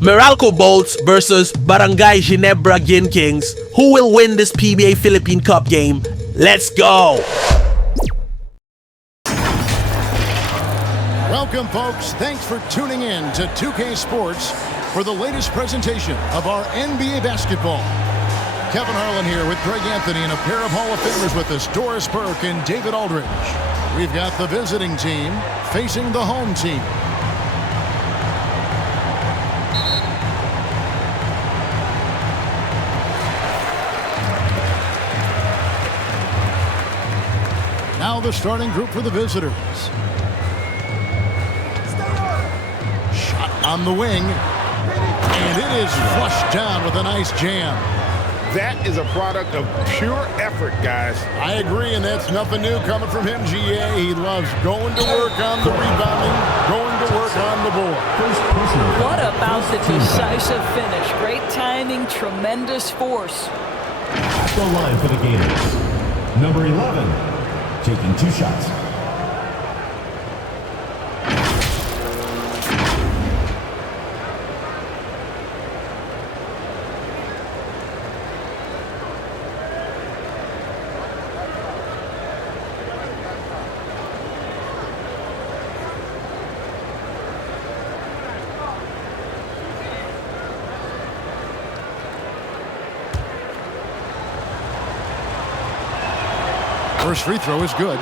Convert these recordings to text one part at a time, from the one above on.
MERALCO Bolts versus Barangay Ginebra Gin Kings. Who will win this PBA Philippine Cup game? Let's go! Welcome, folks. Thanks for tuning in to 2K Sports for the latest presentation of our NBA basketball. Kevin Harlan here with Greg Anthony and a pair of Hall of Famers with us, Doris Burke and David Aldridge. We've got the visiting team facing the home team. Now the starting group for the visitors. Shot on the wing. And it is flushed down with a nice jam. That is a product of pure effort, guys. I agree, and that's nothing new coming from him, GA. He loves going to work on the rebounding, going to work on the board. What about the decisive finish? Great timing, tremendous force. At the line for the Gators, number 11, taking 2 shots. First free throw is good.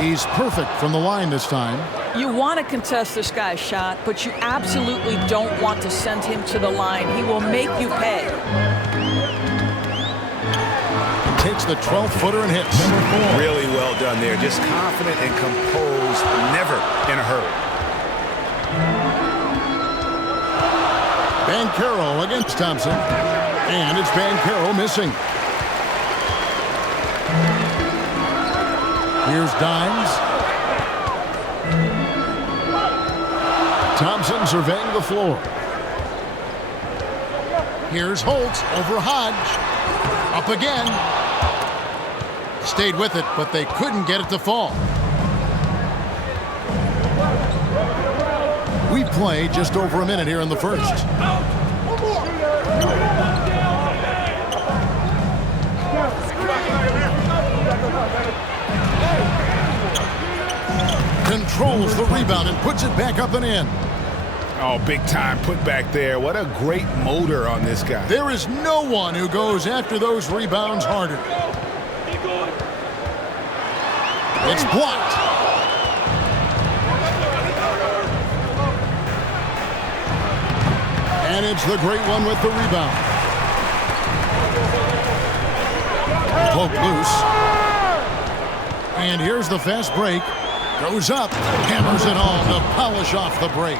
He's perfect from the line this time. You want to contest this guy's shot, but you absolutely don't want to send him to the line. He will make you pay. He takes the 12-footer and hits. Really well done there. Just confident and composed, never in a hurry. Bancaro against Thompson. And it's Bancaro missing. Here's Dimes. Thompson surveying the floor. Here's Holtz over Hodge. Up again. Stayed with it, but they couldn't get it to fall. We play just over a minute here in the first. Controls the rebound and puts it back up and in. Oh, big time put back there. What a great motor on this guy. There is no one who goes after those rebounds harder. It's blocked. And it's the great one with the rebound. Poke loose. And here's the fast break. Goes up, hammers it home to polish off the break.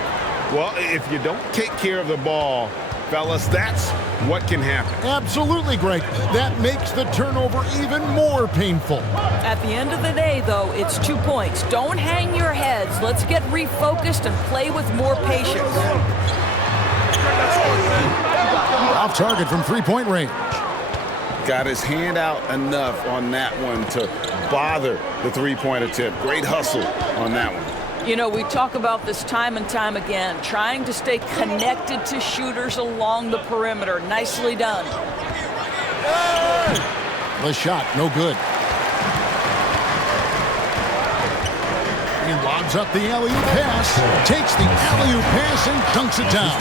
Well, if you don't take care of the ball, fellas, that's what can happen. Absolutely, Greg. That makes the turnover even more painful. At the end of the day, though, it's 2 points. Don't hang your heads. Let's get refocused and play with more patience. Off target from three-point range. Got his hand out enough on that one to bother the three-point attempt. Great hustle on that one. You know, we talk about this time and time again, trying to stay connected to shooters along the perimeter. Nicely done. The shot, no good. He lobs up the alley-oop pass, takes the alley-oop pass and dunks it down.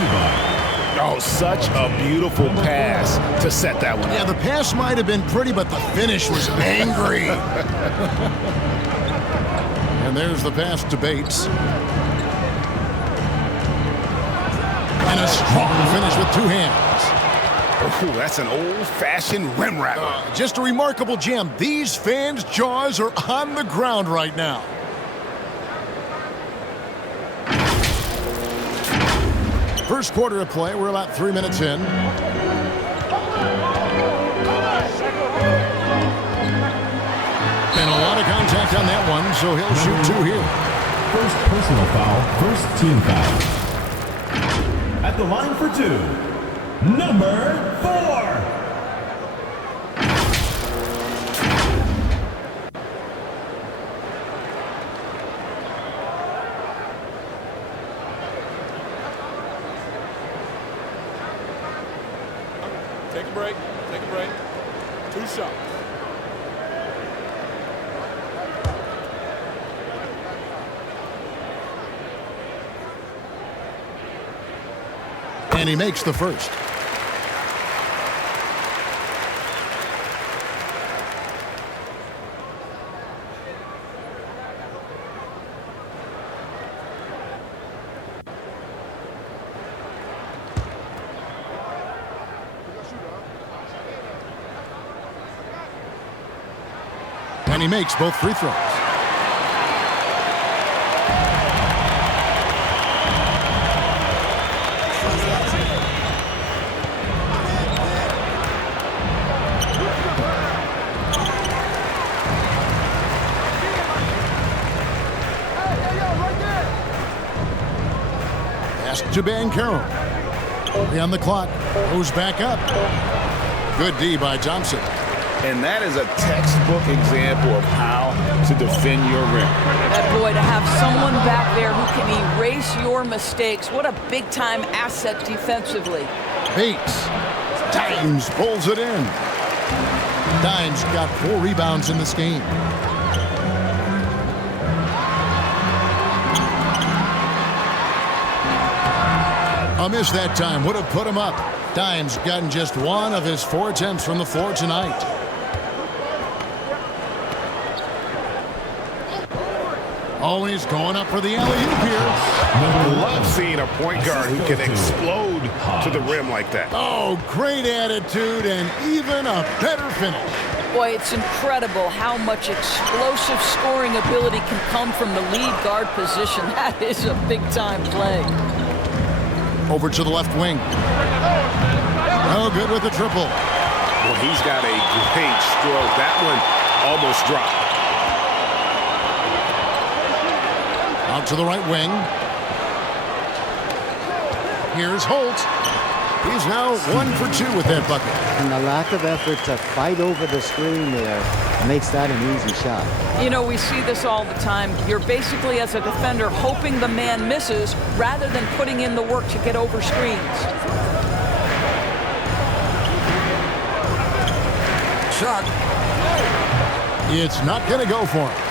Oh, such a beautiful pass to set that one. Yeah, the pass might have been pretty, but the finish was angry. And there's the pass to Bates. And a strong finish with 2 hands. Oh, that's an old-fashioned rim rattler. Just a remarkable jam. These fans' jaws are on the ground right now. First quarter of play. We're about 3 minutes in. And a lot of blocked on that one, so he'll shoot 2 here. First personal foul, first team foul. At the line for 2, number 4. Take a break. Take a break. 2 shots. And he makes the first. And he makes both free throws. Pass to Bancaro. 3 on the clock. Goes back up. Good D by Thompson. And that is a textbook example of how to defend your rim. That boy, to have someone back there who can erase your mistakes. What a big-time asset defensively. Bates. Dimes pulls it in. Dimes got 4 rebounds in this game. A miss that time would have put him up. Dimes gotten just 1 of his 4 attempts from the floor tonight. Always going up for the alley-oop here. I love seeing a point guard who can explode to the rim like that. Oh, great attitude and even a better finish. Boy, it's incredible how much explosive scoring ability can come from the lead guard position. That is a big-time play. Over to the left wing. Oh, good with the triple. Well, he's got a great stroke. That one almost dropped. Out to the right wing. Here's Holt. He's now 1 for 2 with that bucket. And the lack of effort to fight over the screen there makes that an easy shot. You know, we see this all the time. You're basically, as a defender, hoping the man misses rather than putting in the work to get over screens. Shot. It's not going to go for him.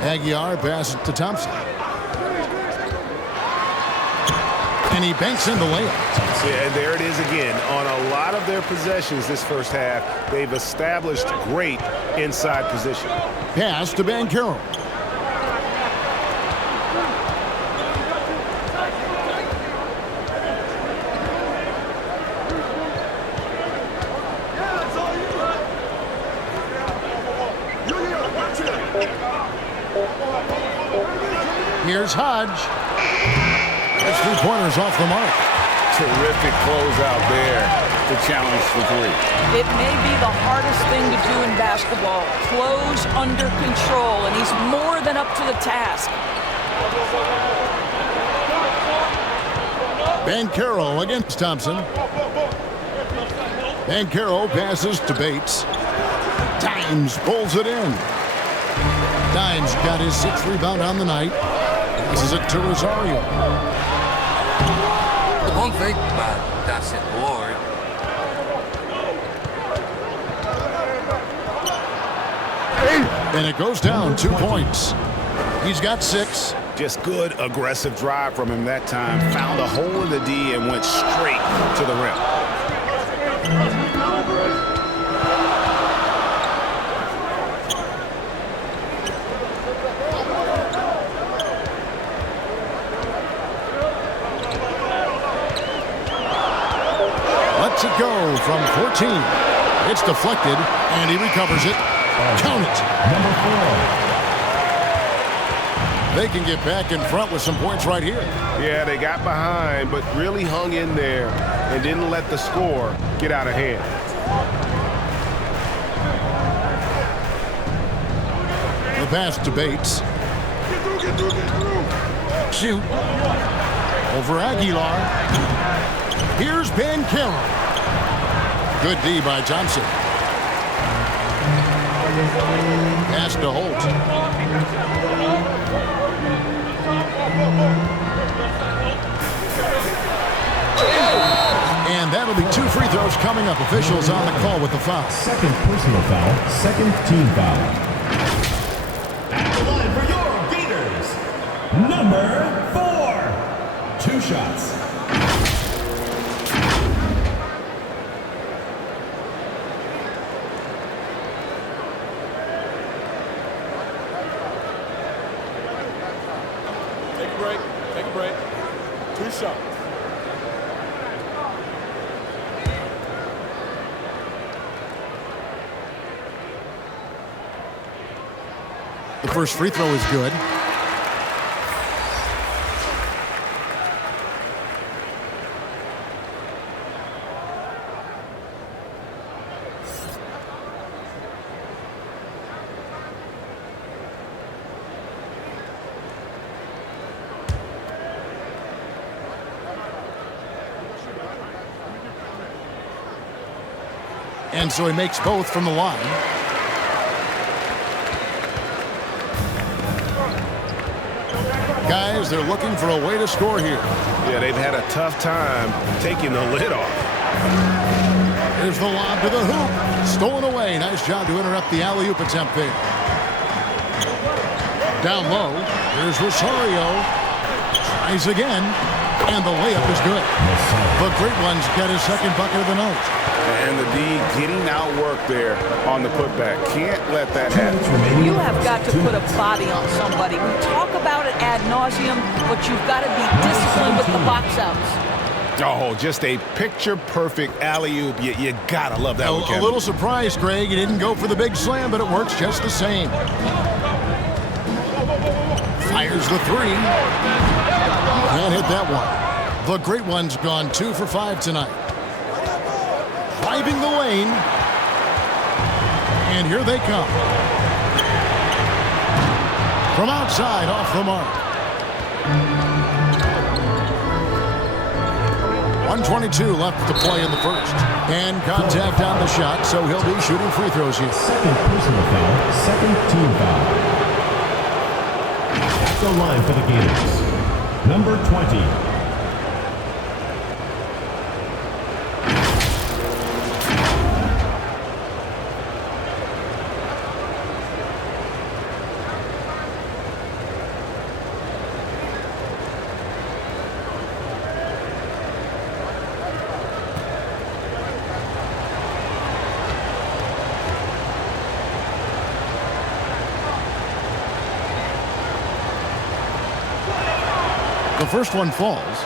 Aguiar passes to Thompson. And he banks in the layup. Yeah, and there it is again. On a lot of their possessions this first half, they've established great inside position. Pass to Bancaro. Here's Hodge. That's 3-pointers off the mark. Terrific closeout there to challenge the 3. It may be the hardest thing to do in basketball. Close under control, and he's more than up to the task. Bancaro against Thompson. Bancaro passes to Bates. Dimes pulls it in. Dimes got his 6th rebound on the night. This is it to Rosario. The one thing, but that's it, board. And it goes down 2 points. He's got 6. Just good aggressive drive from him that time. Found a hole in the D and went straight to the rim. Lets it go from 14. It's deflected, and he recovers it. Count it. Number 4. They can get back in front with some points right here. Yeah, they got behind, but really hung in there and didn't let the score get out of hand. The pass to Bates. Shoot. Over Aguilar. Here's Ben Carroll. Good D by Thompson. Pass to Holt. And that'll be 2 free throws coming up. Officials on the call with the foul. Second personal foul, second team foul. At the line for your Gators, number 4. 2 shots. Take a break. Take a break. 2 shots. The first free throw is good. And so he makes both from the line. Guys, they're looking for a way to score here. Yeah, they've had a tough time taking the lid off. Here's the lob to the hoop. Stolen away. Nice job to interrupt the alley-oop attempt there. Down low. Here's Rosario. Tries again. And the layup is good. The Great Ones get his second bucket of the night. And the D getting outworked there on the putback. Can't let that happen. You have got to put a body on somebody. We talk about it ad nauseum, but you've got to be disciplined with the box outs. Oh, just a picture-perfect alley-oop. You gotta love that one, A Kevin. little surprised, Greg. He didn't go for the big slam, but it works just the same. Fires the 3. Can't hit that one. The Great Ones gone 2 for 5 tonight. Driving the lane. And here they come. From outside, off the mark. 1:22 left to play in the first. And contact on the shot, so he'll be shooting free throws here. Second personal foul, second team foul. At the line for the Gators, number 20. The first one falls.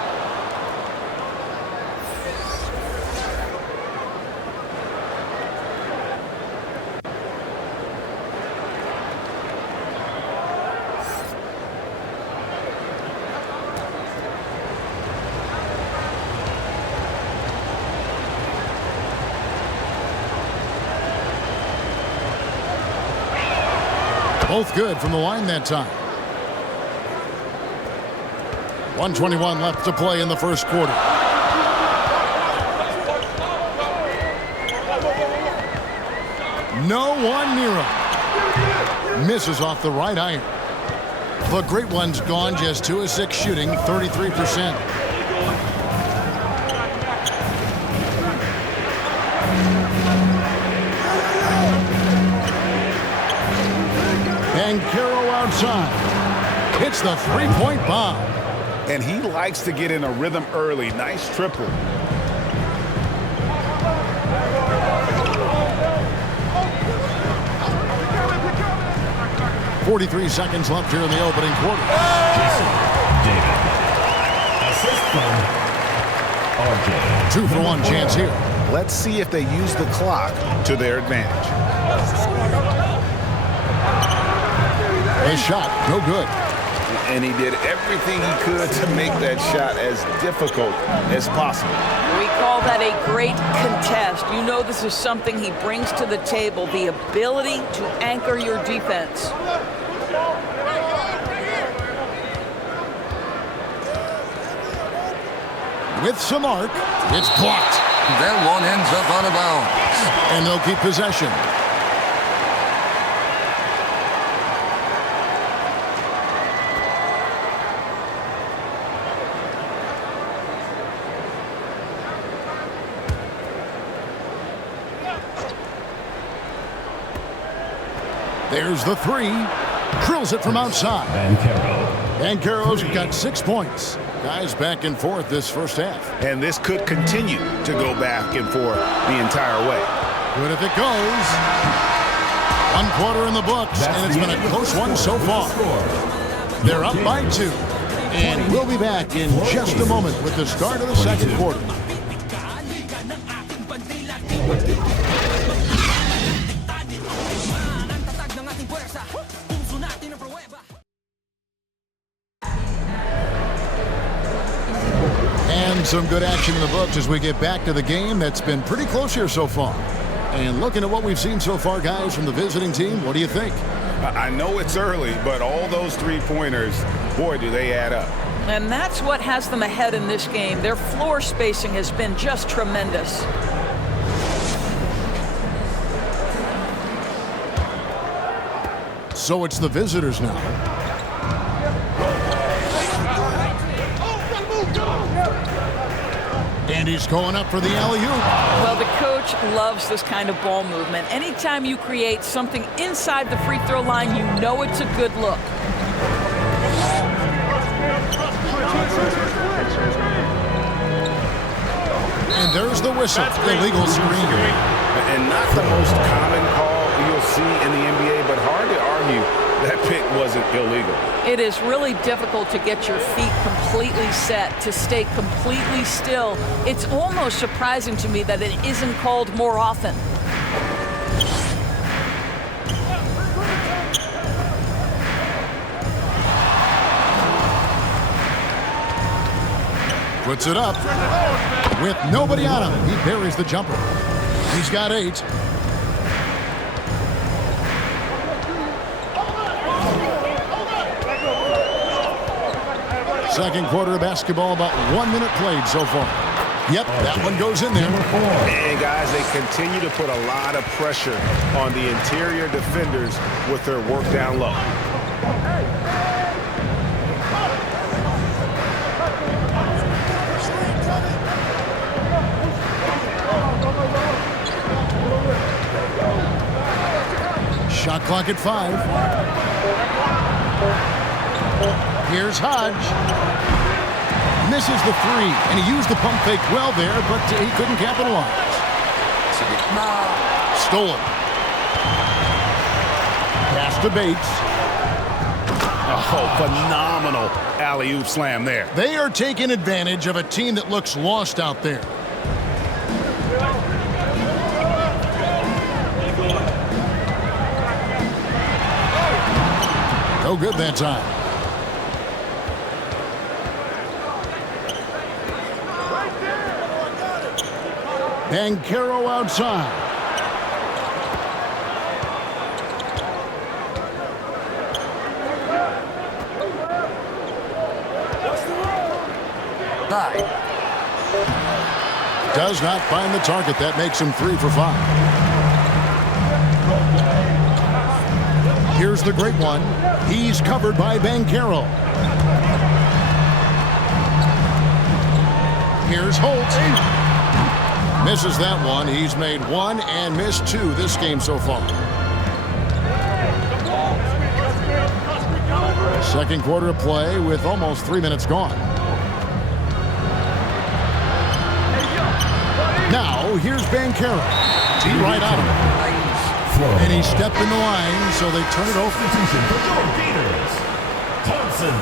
Both good from the line that time. 1:21 left to play in the first quarter. No one near him. Misses off the right iron. The Great Ones gone just 2 of 6 shooting, 33%. And Carroll outside. Hits the three-point bomb. And he likes to get in a rhythm early. Nice triple. .43 seconds left here in the opening quarter. David. Assist from RJ. 2 for 1 chance here. Let's see if they use the clock to their advantage. The shot, no good. And he did everything he could to make that shot as difficult as possible. We call that a great contest. You know this is something he brings to the table, the ability to anchor your defense. with some arc. It's blocked. That one ends up out of bounds. And they'll keep possession. There's the three. Drills it from outside. Banchero's got 6 points. Guys back and forth this first half. And this could continue to go back and forth the entire way. Good if it goes. 1 quarter in the books, and it's been a close one so far. They're up by 2. And we'll be back in just a moment with the start of the second quarter. And some good action in the books as we get back to the game that's been pretty close here so far. And looking at what we've seen so far, guys, from the visiting team, what do you think? I know it's early, but all those three-pointers, boy, do they add up. And that's what has them ahead in this game. Their floor spacing has been just tremendous. So it's the visitors now. And he's going up for the alley-oop. Well, the coach loves this kind of ball movement. Anytime you create something inside the free throw line, you know it's a good look. And there's the whistle. Illegal screen. And not the most common call you'll see in the NBA, but hard to argue that pick wasn't illegal. It is really difficult to get your feet completely set, to stay completely still. It's almost surprising to me that it isn't called more often. Puts it up with nobody on him. He buries the jumper. He's got 8. Second quarter of basketball, about 1 minute played so far. Yep, that one goes in there. And guys, they continue to put a lot of pressure on the interior defenders with their work down low. Shot clock at 5. Here's Hodge. Misses the 3, and he used the pump fake well there, but he couldn't capitalize. Stolen. Pass to Bates. Oh, phenomenal alley-oop slam there. They are taking advantage of a team that looks lost out there. No good that time. Banchero outside. Does not find the target. That makes him 3 for 5. Here's the great one. He's covered by Banchero. Here's Holt. Misses that one. He's made 1 and missed 2 this game so far. Second quarter of play with almost 3 minutes gone. Now, here's Banchero. Tee right out of it. And he stepped in the line, so they turn it over. Thompson.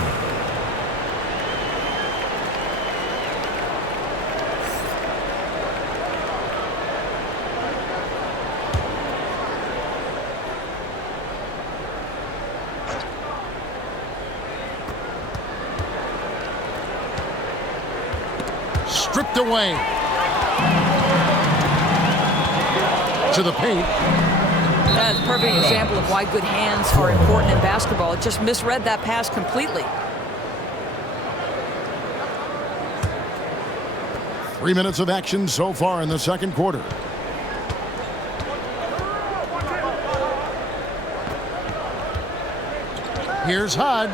Stripped away. To the paint. That's a perfect example of why good hands are important in basketball. It just misread that pass completely. 3 minutes of action so far in the second quarter. Here's Hodge.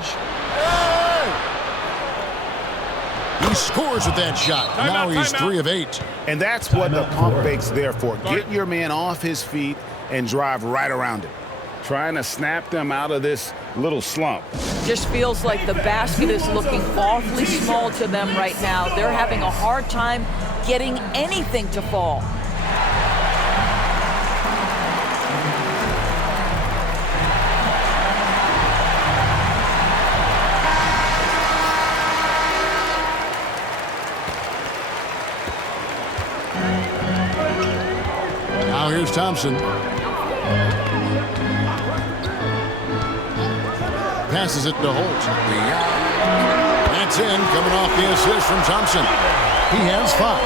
He scores with that shot. Now he's 3 of 8. And that's what the pump fake's there for. Get your man off his feet and drive right around him. Trying to snap them out of this little slump. Just feels like the basket is looking awfully small to them right now. They're having a hard time getting anything to fall. Now here's Thompson. Passes it to Holt. That's in, coming off the assist from Thompson. He has 5.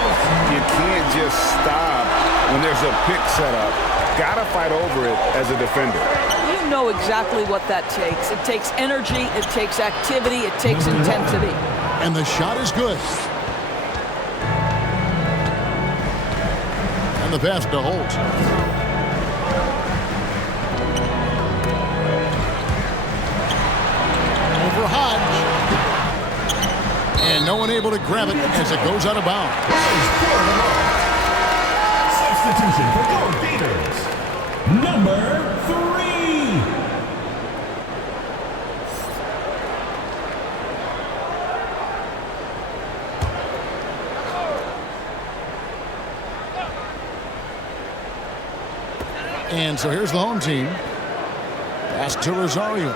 You can't just stop when there's a pick set up. Gotta fight over it as a defender. You know exactly what that takes. It takes energy, it takes activity, it takes intensity. And the shot is good. And the pass to Holt. For Hodge. And no one able to grab it as it goes out of bounds. Substitution for Gold Gators. Number 3. And so here's the home team. Pass to Rosario.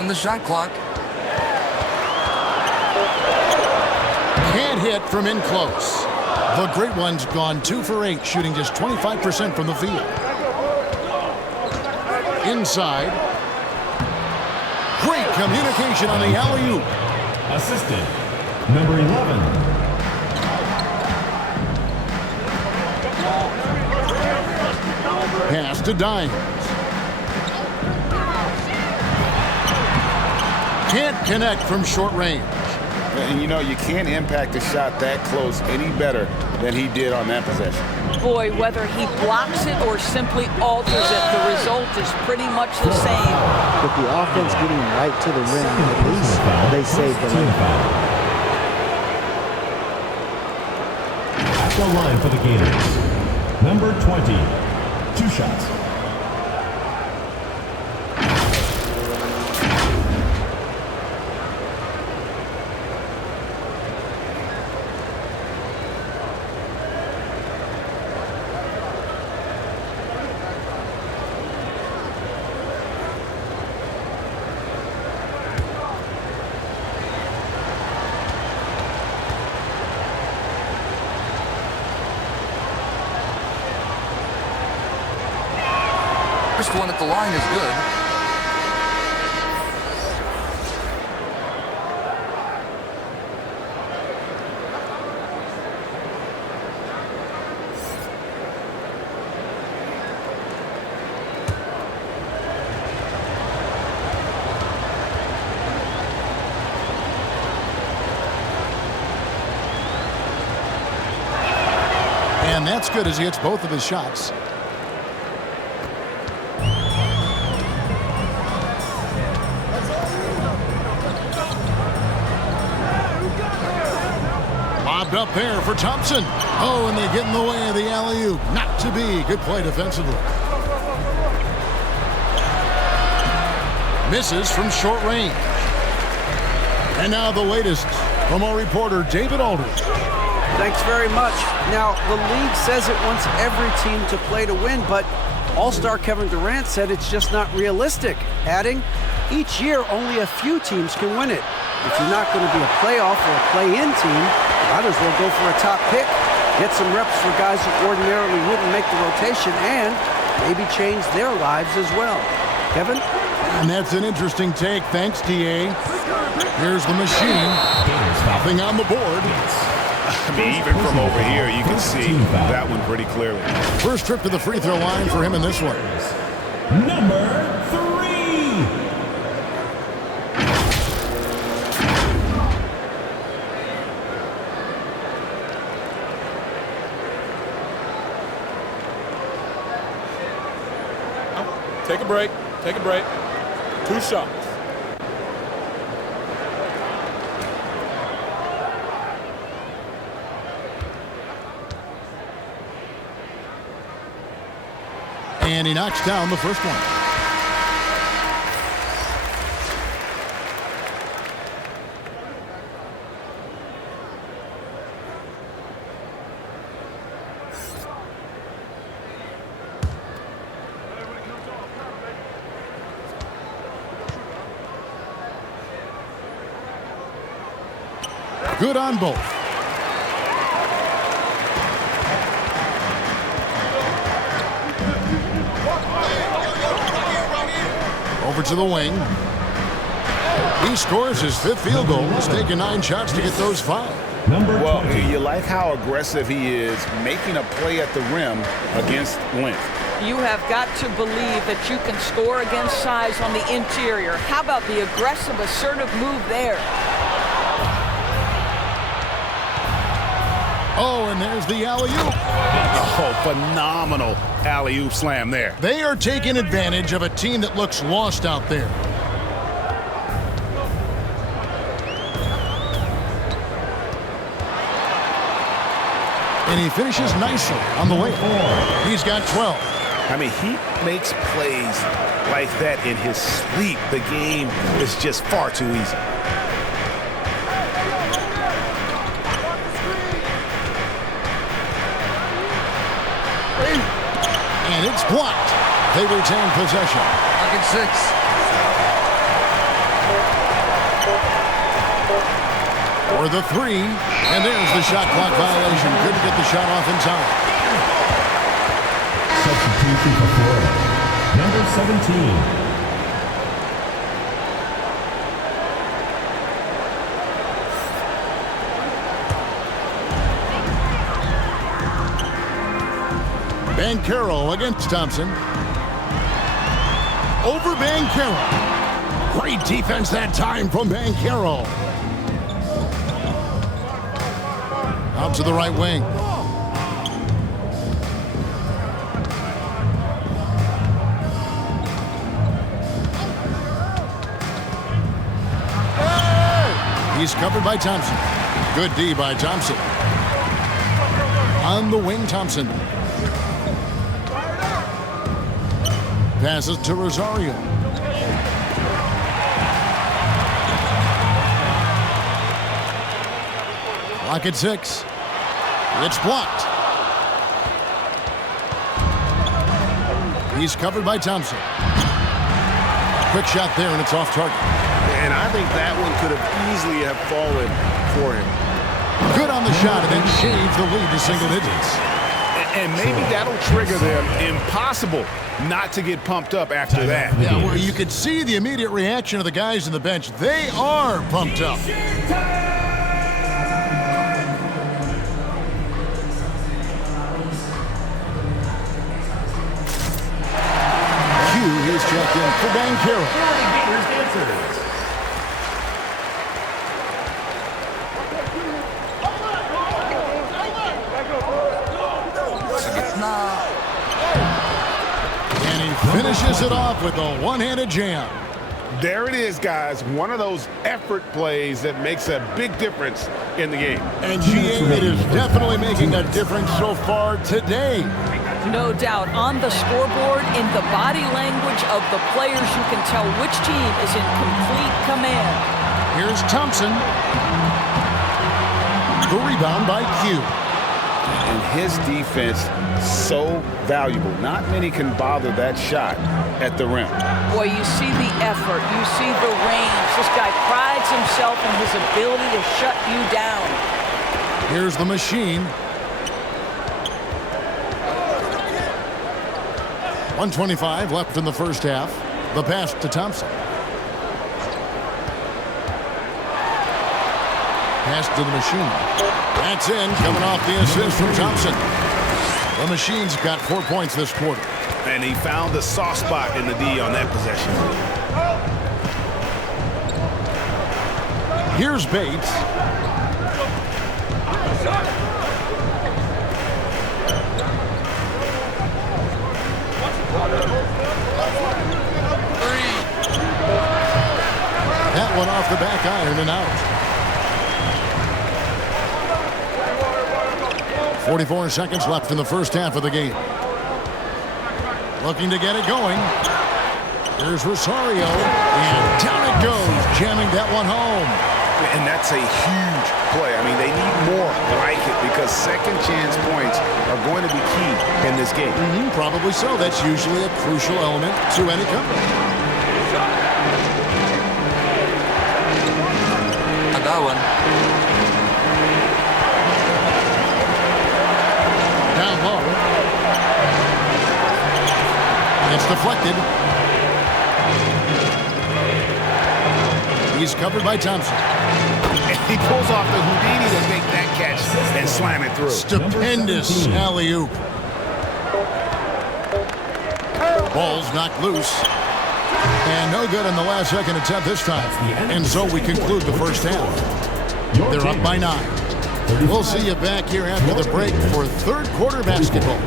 And the shot clock. Can't hit from in close. The great one's gone 2 for 8, shooting just 25% from the field. Inside. Great communication on the alley-oop. Assistant, number 11. Pass to Dines. Can't connect from short range. And you know, you can't impact a shot that close any better than he did on that possession. Boy, whether he blocks it or simply alters it, the result is pretty much the same. With the offense getting right to the rim, at least they saved the rim. At the line for the Gators, number 20. 2 shots. First one at the line is good. And that's good as he hits both of his shots. Lobbed up there for Thompson. Oh, and they get in the way of the alley-oop. Not to be. Good play defensively. Misses from short range. And now the latest from our reporter, David Aldridge. Thanks very much. Now, the league says it wants every team to play to win, but All-Star Kevin Durant said it's just not realistic, adding, each year only a few teams can win it. If you're not going to be a playoff or a play-in team, might as well go for a top pick, get some reps for guys who ordinarily wouldn't make the rotation, and maybe change their lives as well. Kevin? And that's an interesting take. Thanks, DA. Here's the machine. Nothing on the board. I mean, even from over here, you can see that one pretty clearly. First trip to the free throw line for him in this one. Number 3. Take a break. Take a break. 2 shots. And he knocks down the first one. Good on both. Over to the wing. He scores his 5th field goal. He's taken 9 shots to get those 5. Well, you like how aggressive he is making a play at the rim against length. You have got to believe that you can score against size on the interior. How about the aggressive, assertive move there? Oh, and there's the alley-oop. Oh, phenomenal alley-oop slam there. They are taking advantage of a team that looks lost out there. And he finishes nicely on the way. He's got 12. I mean, he makes plays like that in his sleep. The game is just far too easy. And it's blocked. They retain possession. Pocket 6. For the 3. And there's the shot clock violation. Couldn't get the shot off in time. Substitution for Florida. Number 17. Carroll against Thompson. Over Carroll. Great defense that time from Carroll. Out to the right wing. He's covered by Thompson. Good D by Thompson. On the wing, Thompson. Passes to Rosario. Lock at 6. It's blocked. He's covered by Thompson. Quick shot there, and it's off target. And I think that one could have easily have fallen for him. Good on the shot, and then shaves the lead to single digits. And maybe that'll trigger them. Impossible not to get pumped up after that. Yeah, well, you could see the immediate reaction of the guys on the bench. They are pumped up. Q is checked in for Carroll. Finishes it off with a one-handed jam. There it is, guys. One of those effort plays that makes a big difference in the game. And GA, it is definitely making a difference so far today. No doubt. On the scoreboard, in the body language of the players, you can tell which team is in complete command. Here's Thompson. The rebound by Q. And his defense so valuable. Not many can bother that shot at the rim. Boy, you see the effort. You see the range. This guy prides himself in his ability to shut you down. Here's the machine. 1:25 left in the first half. The pass to Thompson. Pass to the machine. That's in, coming off the assist from Thompson. The machine's got 4 points this quarter. And he found the soft spot in the D on that possession. Here's Bates. and out. 44 seconds left in the first half of the game. Looking to get it going. Here's Rosario, and down it goes, jamming that one home. And that's a huge play. I mean, they need more like it because second chance points are going to be key in this game. Probably so. That's usually a crucial element to any company. I got one. Down low. It's deflected. He's covered by Thompson. And he pulls off the Houdini to make that catch and slam it through. Stupendous alley-oop. Ball's knocked loose. And no good in the last second attempt this time. And so we conclude the first half. They're up by 9. We'll see you back here after the break for third quarter basketball.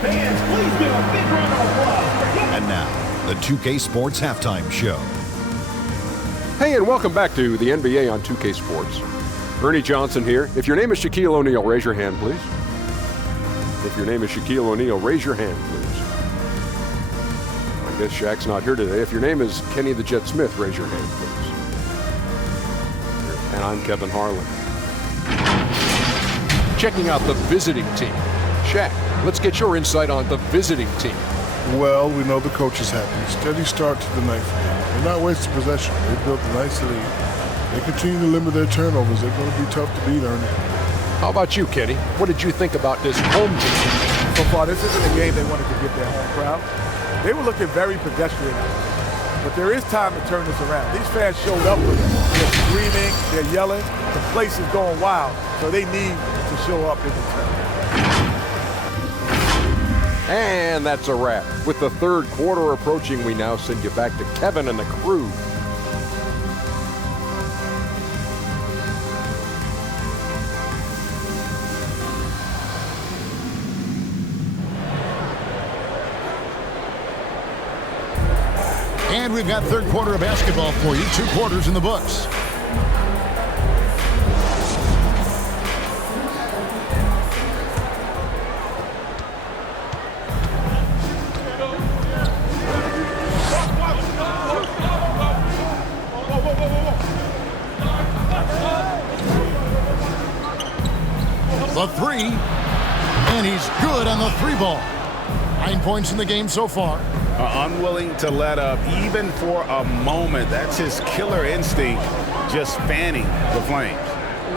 Fans, please give a big round of applause. And now, the 2K Sports Halftime Show. Hey, and welcome back to the NBA on 2K Sports. Ernie Johnson here. If your name is Shaquille O'Neal, raise your hand, please. If your name is Shaquille O'Neal, raise your hand, please. I guess Shaq's not here today. If your name is Kenny the Jet Smith, raise your hand, please. And I'm Kevin Harlan. Checking out the visiting team. Shaq, let's get your insight on the visiting team. Well, we know the coach is happy. Steady start to the ninth game. They're not wasting possession. They built a nice lead. They continue to limit their turnovers. They're going to be tough to beat, Ernie. How about you, Kenny? What did you think about this home team? So far, this isn't a game they wanted to get their home crowd. They were looking very pedestrian. But there is time to turn this around. These fans showed up with them. They're screaming, they're yelling. The place is going wild. So they need to show up in return. And that's a wrap. With the third quarter approaching, we now send you back to Kevin and the crew. And we've got third quarter of basketball for you. 2 quarters in the books. The 3, and he's good on the 3 ball. 9 points in the game so far. Unwilling to let up even for a moment. That's his killer instinct, just fanning the flames.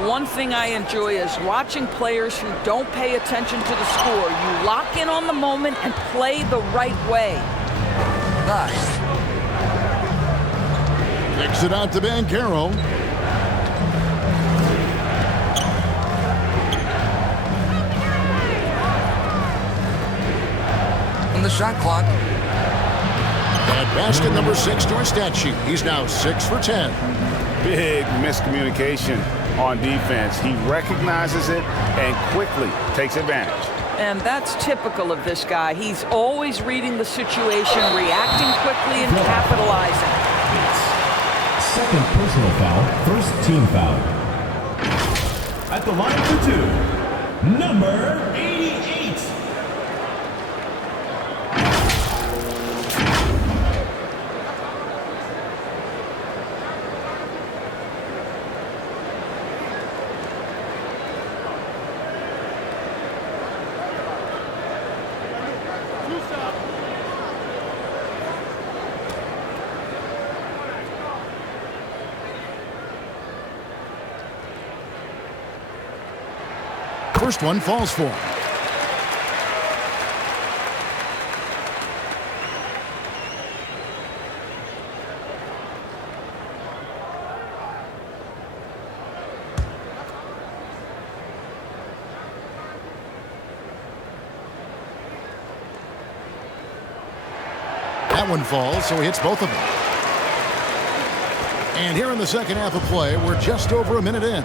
One thing I enjoy is watching players who don't pay attention to the score. You lock in on the moment and play the right way. Nice. Kicks it out to Bancaro. On the shot clock. At basket number 6 to our stat sheet. He's now 6 for 10. Big miscommunication on defense. He recognizes it and quickly takes advantage. And that's typical of this guy. He's always reading the situation, reacting quickly, and capitalizing. Second personal foul, first team foul. At the line for 2, number 88. First one falls for him. That one falls, so he hits both of them. And here in the second half of play, we're just over a minute in.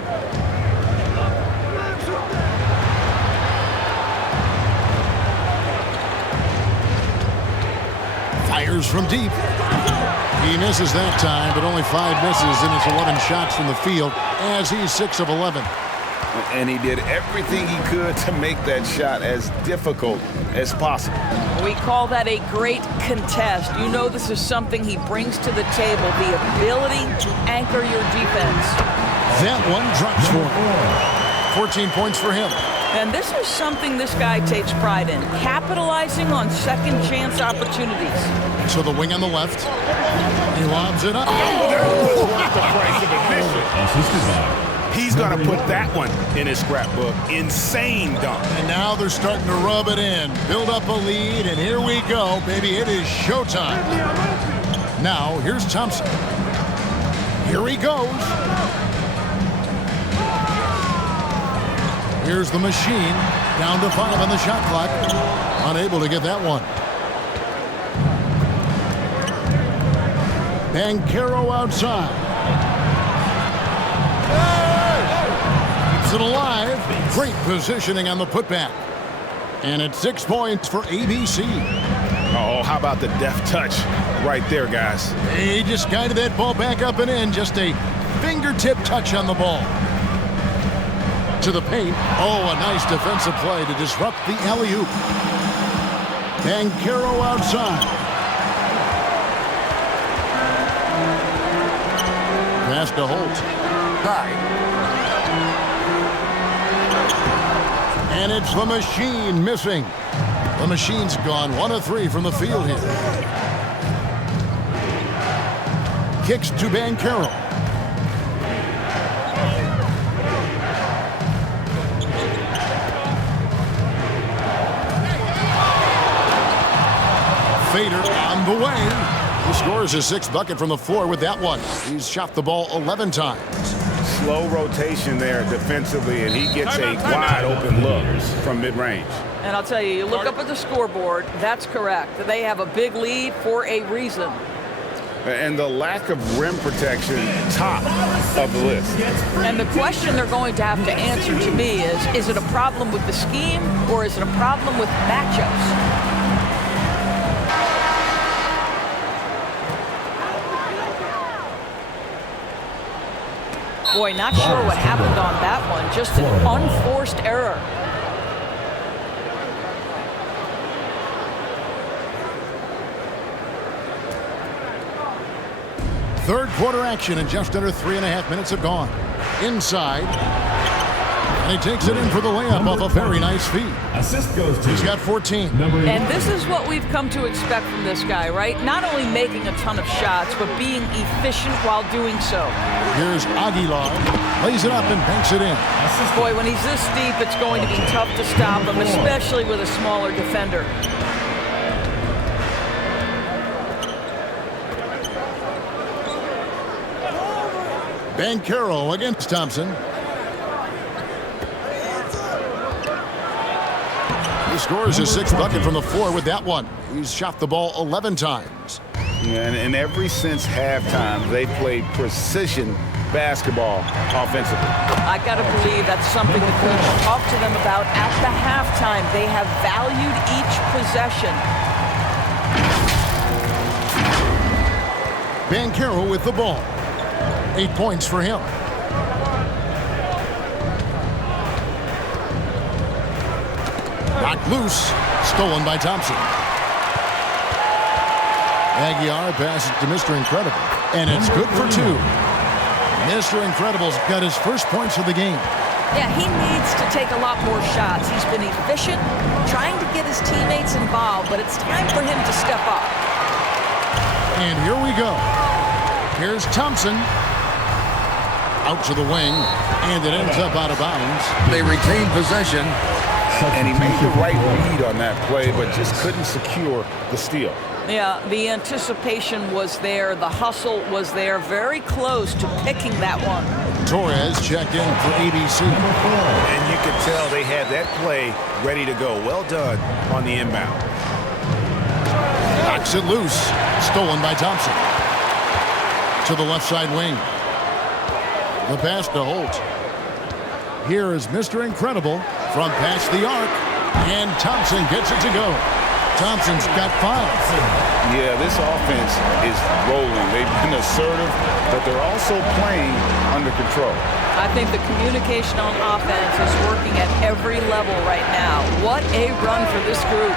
Fires from deep. He misses that time, but only 5 misses in his 11 shots from the field as he's 6 of 11. And he did everything he could to make that shot as difficult as possible. We call that a great contest. You know this is something he brings to the table, the ability to anchor your defense. That one drops for him. 14 points for him. And this is something this guy takes pride in, capitalizing on second chance opportunities. So the wing on the left. He lobs it up. The price of admission. Assisted by He's going to put that one in his scrapbook. Insane dunk. And now they're starting to rub it in, build up a lead, and here we go, baby. It is showtime. Now, here's Thompson. Here he goes. Here's the machine, down to 5 on the shot clock. Unable to get that one. Banchero outside. Keeps it alive. Great positioning on the putback. And it's 6 points for ABC. Oh, how about the deft touch right there, guys? He just guided that ball back up and in. Just a fingertip touch on the ball. To the paint. Oh, a nice defensive play to disrupt the alley-oop. Banchero outside. Pass to Holt. And it's the machine missing. The machine's gone 1 of 3 from the field here. Kicks to Banchero. Fader on the way. He scores his 6th bucket from the floor with that one. He's shot the ball 11 times. Slow rotation there defensively, and he gets a wide open look from mid-range. And I'll tell you, you look up at the scoreboard, that's correct. They have a big lead for a reason. And the lack of rim protection, top of the list. And the question they're going to have to answer to me is it a problem with the scheme or is it a problem with matchups? Boy, not sure what happened on that one. Just an unforced error. Third quarter action, and just under 3.5 minutes have gone. Inside. And he takes it in for the layup off a very nice feed. Assist goes to. He's got 14. And this is what we've come to expect from this guy, right? Not only making a ton of shots, but being efficient while doing so. Here's Aguilar. Lays it up and banks it in. Boy, when he's this deep, it's going to be tough to stop him, especially with a smaller defender. Banchero against Thompson. He scores his 6th bucket from the floor with that one. He's shot the ball 11 times. Yeah, and ever since halftime, they played precision basketball offensively. I got to believe that's something the coach talked to them about at the halftime. They have valued each possession. Banchero with the ball. 8 points for him. Knocked loose. Stolen by Thompson. Aguilar passes to Mr. Incredible. And it's good for 2. Mr. Incredible's got his first points of the game. Yeah, he needs to take a lot more shots. He's been efficient, trying to get his teammates involved, but it's time for him to step up. And here we go. Here's Thompson. Out to the wing, and it ends up out of bounds. They retain possession. And he made the right read on that play, but just couldn't secure the steal. Yeah, the anticipation was there. The hustle was there. Very close to picking that one. Torres checked in for ABC. And you could tell they had that play ready to go. Well done on the inbound. Knocks it loose. Stolen by Thompson. To the left side wing. The pass to Holt. Here is Mr. Incredible from past the arc. And Thompson gets it to go. Thompson's got 5. Yeah, this offense is rolling. They've been assertive, but they're also playing under control. I think the communication on offense is working at every level right now. What a run for this group.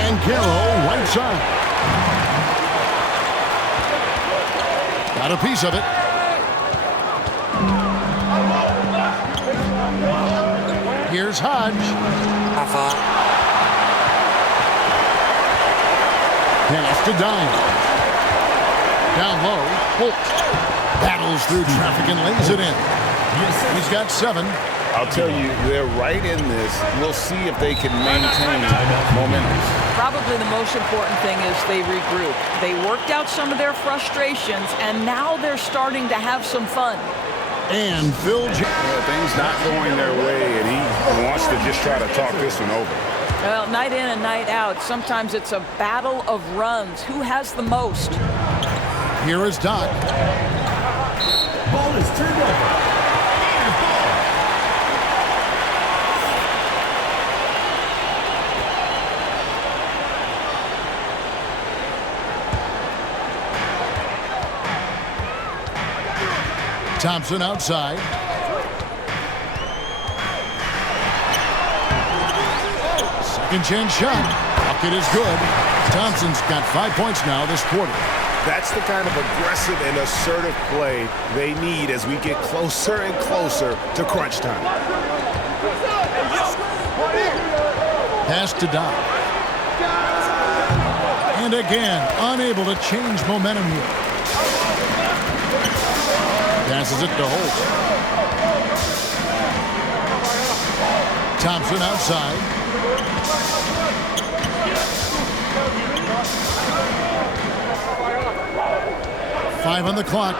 And Carroll right side. Got a piece of it. Here's Hodge. Pass to Dime. Down low, Holt battles through traffic and lays it in. He's got 7. I'll tell you, they're right in this. We'll see if they can maintain momentum. Probably the most important thing is they regroup. They worked out some of their frustrations, and now they're starting to have some fun. And Phil things not going their way, and he wants to just try to talk this one over. Well, night in and night out, sometimes it's a battle of runs. Who has the most? Here is Doc. Ball is turned over. And ball. Thompson outside. Second chance shot. Bucket is good. Thompson's got 5 points now this quarter. That's the kind of aggressive and assertive play they need as we get closer and closer to crunch time. Pass to Doc. And again, unable to change momentum here. Passes it to Holt. Thompson outside. Five on the clock.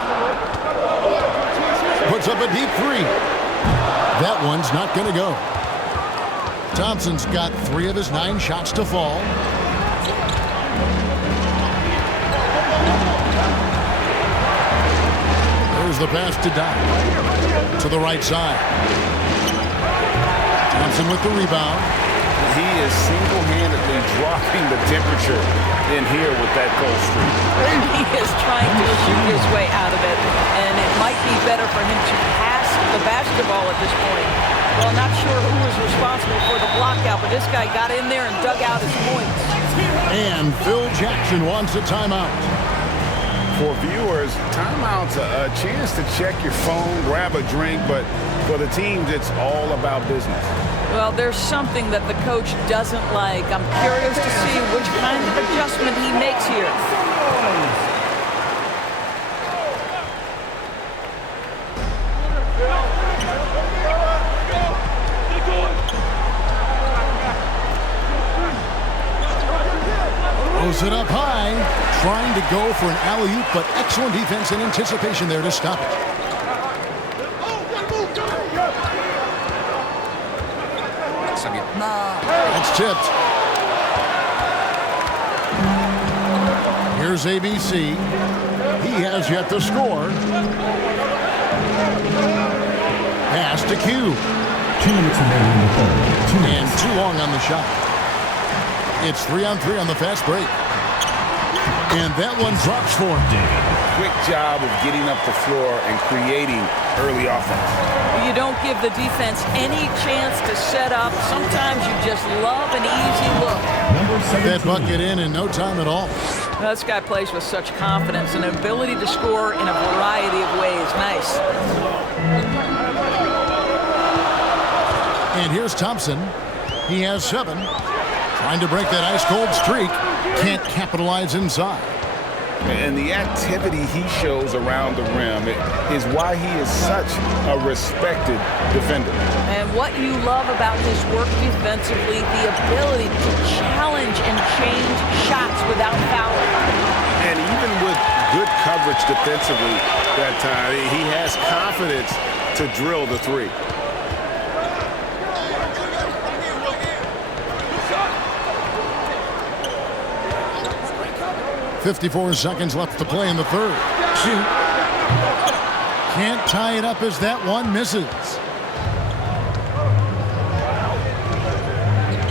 Puts up a deep 3. That one's not going to go. Thompson's got 3 of his 9 shots to fall. There's the pass to Doc. To the right side. Thompson with the rebound. He is single-handedly dropping the temperature in here with that cold streak. He is trying to shoot his way out of it, and it might be better for him to pass the basketball at this point. Well, not sure who was responsible for the blockout, but this guy got in there and dug out his points. And Phil Jackson wants a timeout. For viewers, timeout's a chance to check your phone, grab a drink, but for the teams, it's all about business. Well, there's something that the coach doesn't like. I'm curious to see which kind of adjustment he makes here. Throws it up high, trying to go for an alley-oop, but excellent defense and anticipation there to stop it. That's tipped. Here's ABC. He has yet to score. Pass to Q. 2 minutes remaining in the third. And too long on the shot. It's 3-on-3 on the fast break. And that one drops for him. Quick job of getting up the floor and creating early offense. You don't give the defense any chance to set up. Sometimes you just love an easy look. That bucket in no time at all. This guy plays with such confidence and ability to score in a variety of ways. Nice. And here's Thompson. He has 7. Trying to break that ice-cold streak. Can't capitalize inside. And the activity he shows around the rim is why he is such a respected defender. And what you love about his work defensively, the ability to challenge and change shots without fouling. And even with good coverage defensively that time, he has confidence to drill the 3. 54 seconds left to play in the third. Shoot. Can't tie it up as that one misses.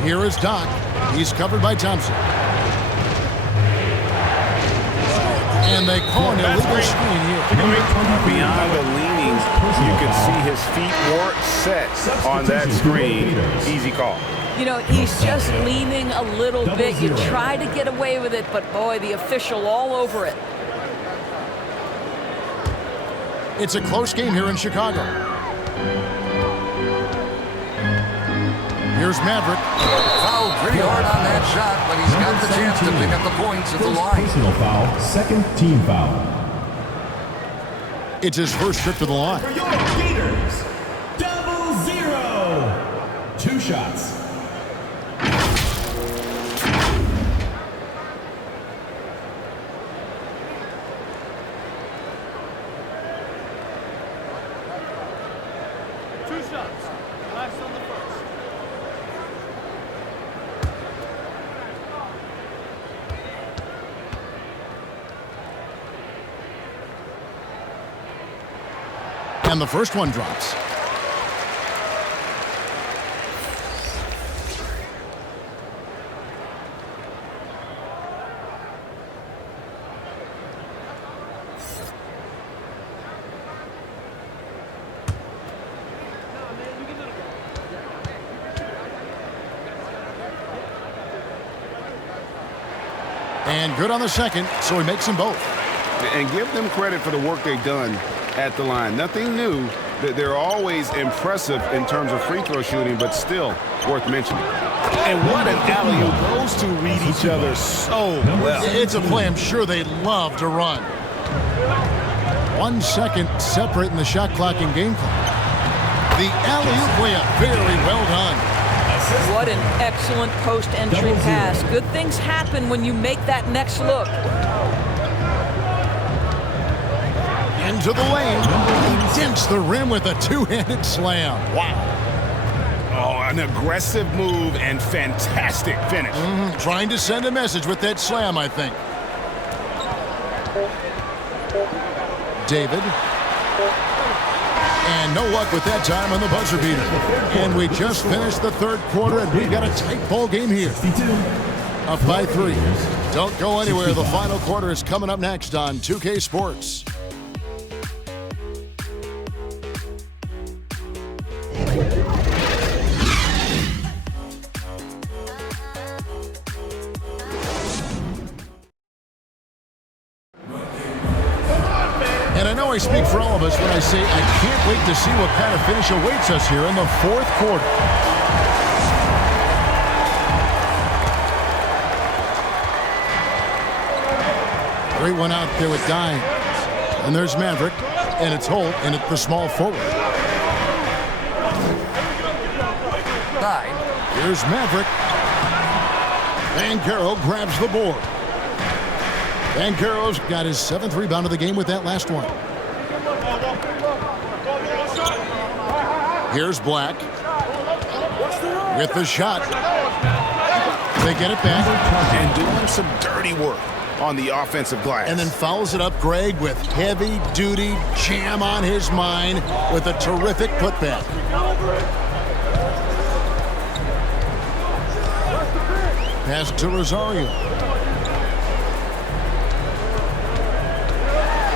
Here is Doc. He's covered by Thompson. And they call an illegal screen here. Beyond the leanings, you can see his feet weren't set on that screen. Easy call. You know, he's just leaning a little bit. You try to get away with it, but boy, the official all over it. It's a close game here in Chicago. Here's Maverick. Fouled pretty hard on that shot, but he's got the chance to pick up the points at the line. Personal foul, second team foul. It's his first trip to the line. For your Gators, 0-0. 2 shots. And the first one drops. And good on the second, so he makes them both. And give them credit for the work they've done at the line. Nothing new. They're always impressive in terms of free throw shooting, but still worth mentioning. And what an alley-oop. Those two read each other so well. It's a play I'm sure they love to run. 1 second separating the shot clock and game clock. The alley-oop layup, very well done. What an excellent post-entry pass. Good things happen when you make that next look. Into the lane. He dinks the rim with a two-handed slam. Wow. Oh, an aggressive move and fantastic finish. Trying to send a message with that slam, I think. David. And no luck with that time on the buzzer beater. And we just finished the third quarter, and we've got a tight ball game here. Up by 3. Don't go anywhere. The final quarter is coming up next on 2K Sports. And I know I speak for all of us when I say I can't wait to see what kind of finish awaits us here in the fourth quarter. Great one out there with Dines. And there's Maverick. And it's Holt and it's the small forward. Here's Maverick. Vancaro grabs the board. Vancaro's got his 7th rebound of the game with that last one. Here's Black. With the shot. They get it back. And doing some dirty work on the offensive glass. And then follows it up, Greg, with heavy-duty jam on his mind with a terrific putback. Pass to Rosario.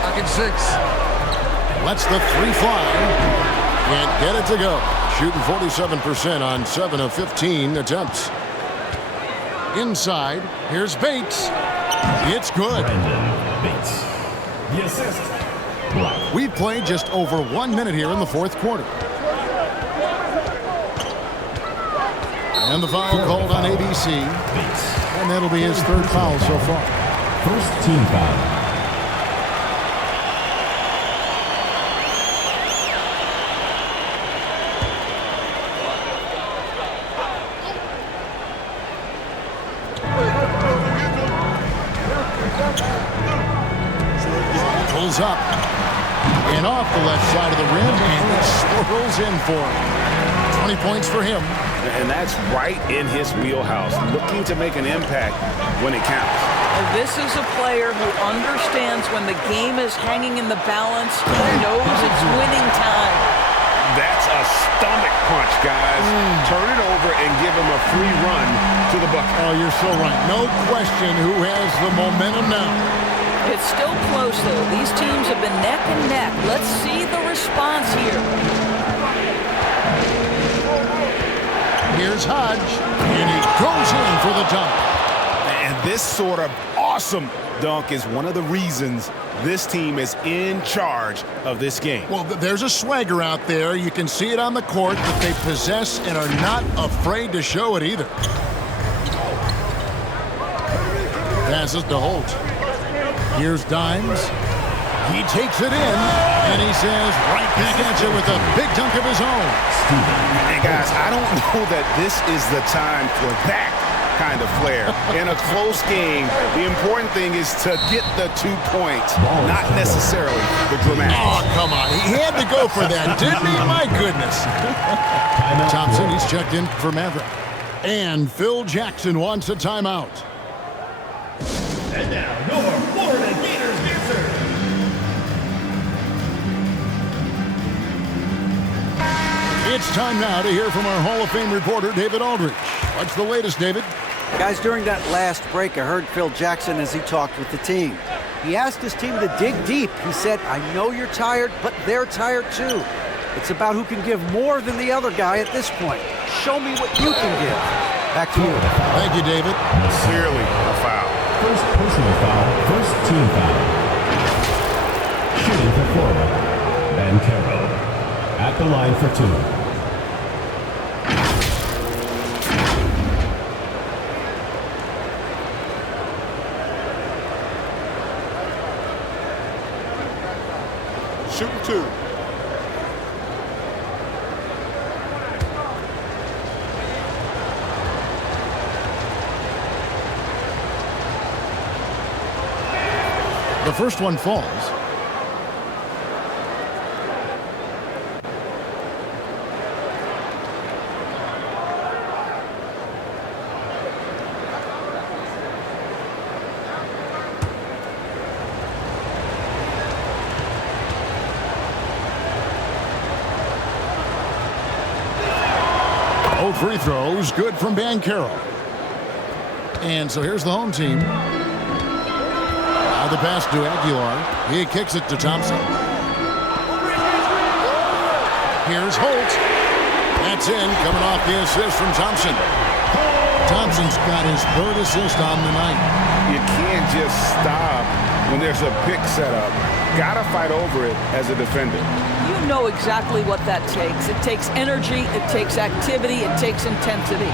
Pocket 6. Lets the 3 fly. Can't get it to go. Shooting 47% on 7 of 15 attempts. Inside, here's Bates. It's good. Bates. The assist. Black. We've played just over 1 minute here in the fourth quarter. And the foul called on ABC. And that'll be his 3rd foul so far. First team foul. Pulls up. And off the left side of the rim. And it swirls in for him. 20 points for him. And that's right in his wheelhouse, looking to make an impact when it counts. And this is a player who understands when the game is hanging in the balance. He knows it's winning time. That's a stomach punch, guys. Turn it over and give him a free run to the bucket. Oh, you're so right. No question who has the momentum now. It's still close, though. These teams have been neck and neck. Let's see the response here. Here's Hodge, and he goes in for the dunk. And this sort of awesome dunk is one of the reasons this team is in charge of this game. Well, there's a swagger out there. You can see it on the court that they possess and are not afraid to show it either. Passes to Holt. Here's Dimes. He takes it in, and he says right back at you with a big dunk of his own. And guys, I don't know that this is the time for that kind of flair. In a close game, the important thing is to get the 2 points, not necessarily the dramatic. Oh, come on. He had to go for that, didn't he? My goodness. Thompson, he's checked in for Maverick. And Phil Jackson wants a timeout. And now, your Florida Gators dancer. It's time now to hear from our Hall of Fame reporter, David Aldridge. What's the latest, David? Guys, during that last break, I heard Phil Jackson as he talked with the team. He asked his team to dig deep. He said, I know you're tired, but they're tired too. It's about who can give more than the other guy at this point. Show me what you can give. Back to you. Thank you, David. Clearly a foul. First personal foul, first team foul. Shooting for Florida, Bancaro. At the line for 2. Shooting 2. The first one falls. Both free throws, good from Bancaro. And so here's the home team. Now the pass to Aguilar. He kicks it to Thompson. Here's Holt. That's in, coming off the assist from Thompson. Thompson's got his 3rd assist on the night. You can't just stop when there's a pick set up. Gotta fight over it as a defender. You know exactly what that takes. It takes energy, it takes activity, it takes intensity.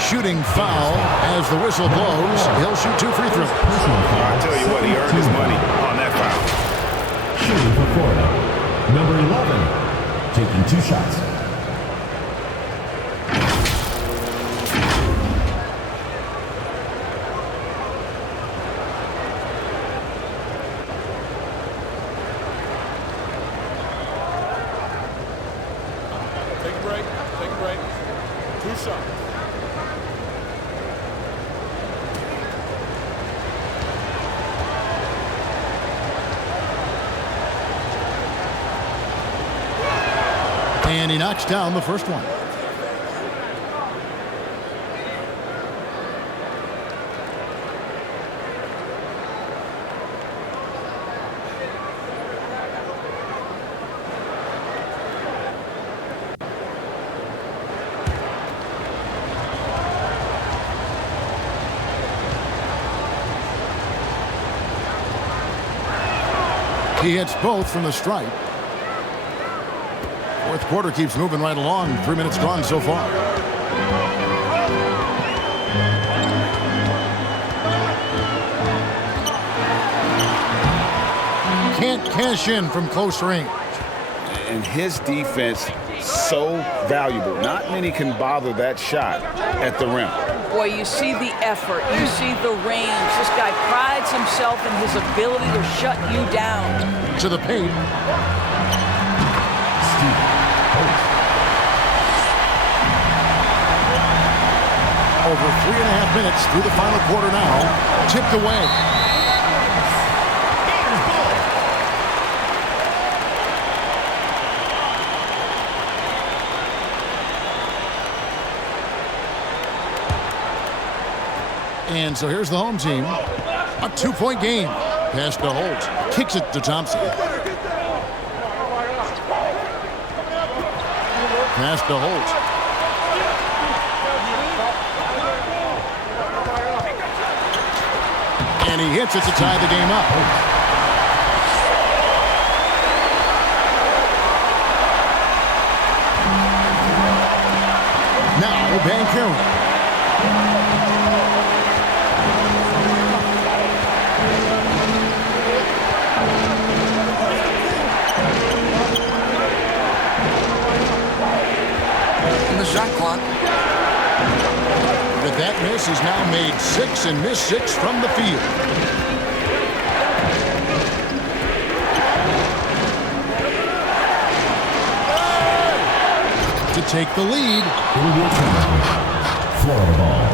Shooting foul as the whistle blows. He'll shoot 2 free throws. I tell you what, he earned his money on that foul. Shooting for Florida, number 11, taking 2 shots. Take a break. Take a break. 2 shots. And he knocks down the first one. He hits both from the stripe. Fourth quarter keeps moving right along. 3 minutes gone so far. Can't cash in from close range. And his defense so valuable. Not many can bother that shot at the rim. Boy, you see the effort, you see the range. This guy prides himself in his ability to shut you down. To the paint. Over 3.5 minutes through the final quarter now. Tipped away. And so here's the home team. A 2-point game. Pass to Holt. Kicks it to Thompson. Pass to Holt. And he hits it to tie the game up. Now, Bankero. In the shot clock. With that miss, he's now made 6 and missed 6 from the field. To take the lead. Florida ball.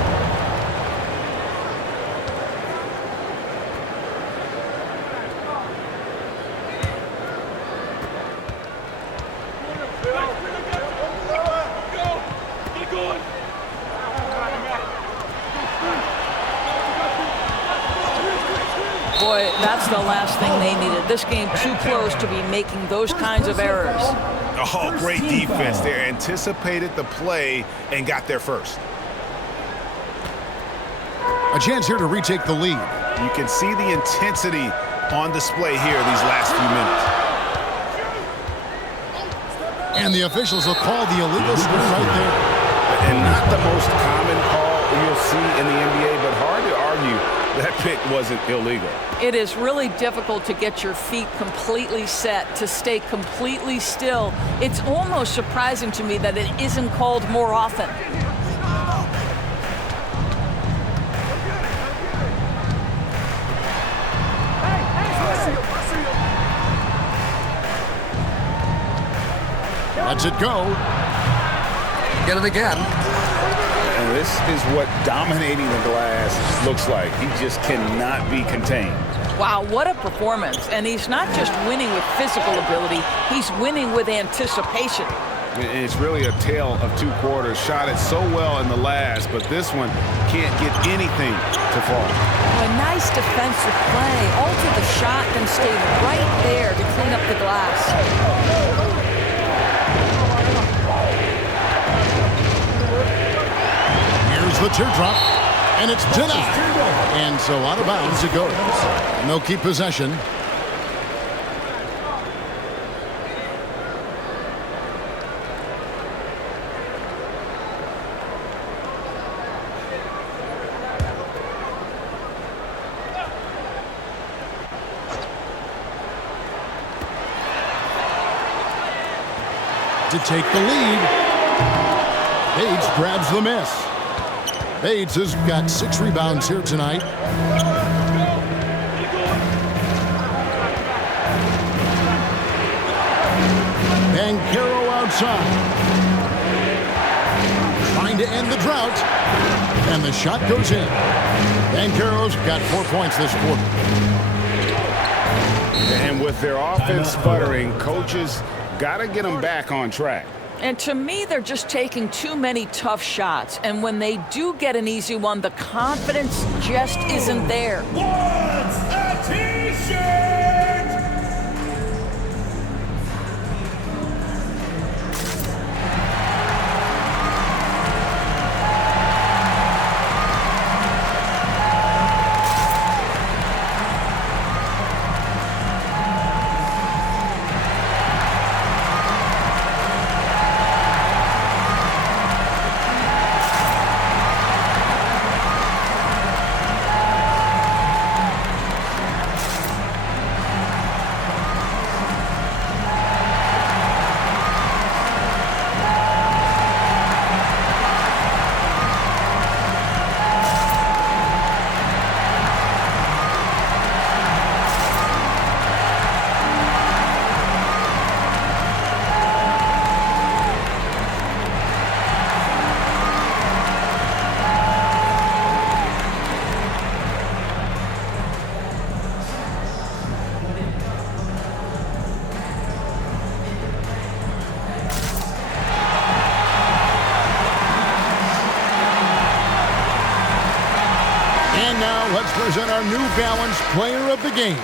Boy, that's the last thing they needed. This game too close to be making those kinds of errors. Oh, great defense there. Anticipated the play and got there first. A chance here to retake the lead. You can see the intensity on display here these last few minutes. And the officials will call the illegal swing right there. And not the most common call you'll see in the NBA, but hard to argue that pick wasn't illegal. It is really difficult to get your feet completely set, to stay completely still. It's almost surprising to me that it isn't called more often. Lets it go. Get it again. And this is what dominating the glass looks like. He just cannot be contained. Wow, what a performance. And he's not just winning with physical ability, he's winning with anticipation. And it's really a tale of two quarters. Shot it so well in the last, but this one can't get anything to fall. A nice defensive play. Altered the shot, then stayed right there to clean up the glass. Here's the teardrop, and it's denied. And so out of bounds it goes. And they'll keep possession. To take the lead. Bates grabs the miss. Bates has got 6 rebounds here tonight. Bankero outside. Trying to end the drought. And the shot goes in. Bankero's got 4 points this quarter. And with their offense sputtering, coaches got to get them back on track. And to me, they're just taking too many tough shots. And when they do get an easy one, the confidence just isn't there. What's a t-shirt? and our new balanced player of the game.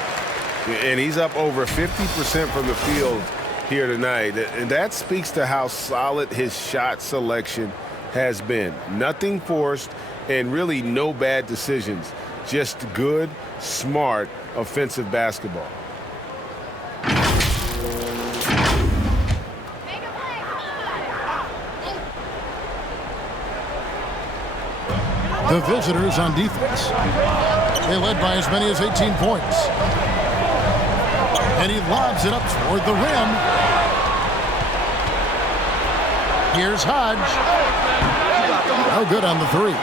And he's up over 50% from the field here tonight. And that speaks to how solid his shot selection has been. Nothing forced and really no bad decisions. Just good, smart, offensive basketball. The visitors on defense. They led by as many as 18 points. And he lobs it up toward the rim. Here's Hodge. No good on the three.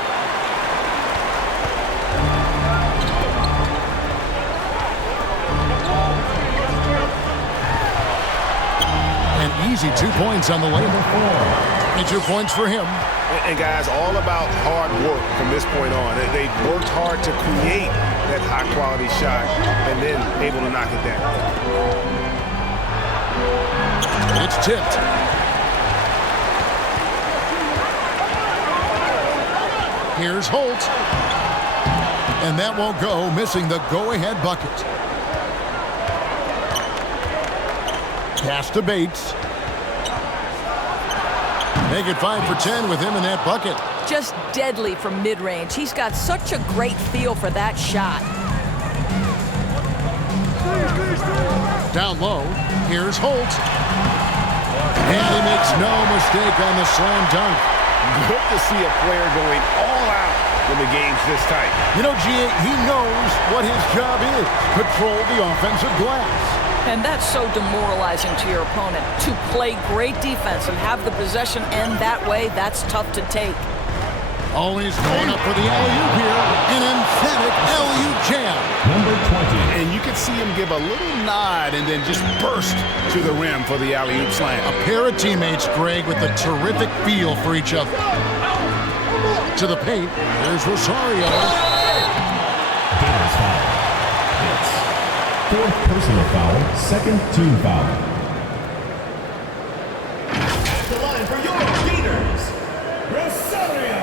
An easy 2 points on the layup. And 2 points for him. And guys, all about hard work from this point on. They've worked hard to create that high-quality shot and then able to knock it down. It's tipped. Here's Holt. And that won't go, missing the go-ahead bucket. Pass to Bates. Make it 5 for 10 with him in that bucket. Just deadly from mid-range. He's got such a great feel for that shot. Down low, here's Holt. And he makes no mistake on the slam dunk. Good to see a player going all out when the game's this tight. You know, he knows what his job is. Control the offensive glass. And that's so demoralizing to your opponent. To play great defense and have the possession end that way, that's tough to take. Always going up for the alley-oop here. An emphatic alley-oop jam. Number 20. And you can see him give a little nod and then just burst to the rim for the alley-oop slam. A pair of teammates, Greg, with a terrific feel for each other. To the paint, there's Rosario. Gators foul. Hits. Fourth personal foul, second team foul. At the line for your Gators, Rosario.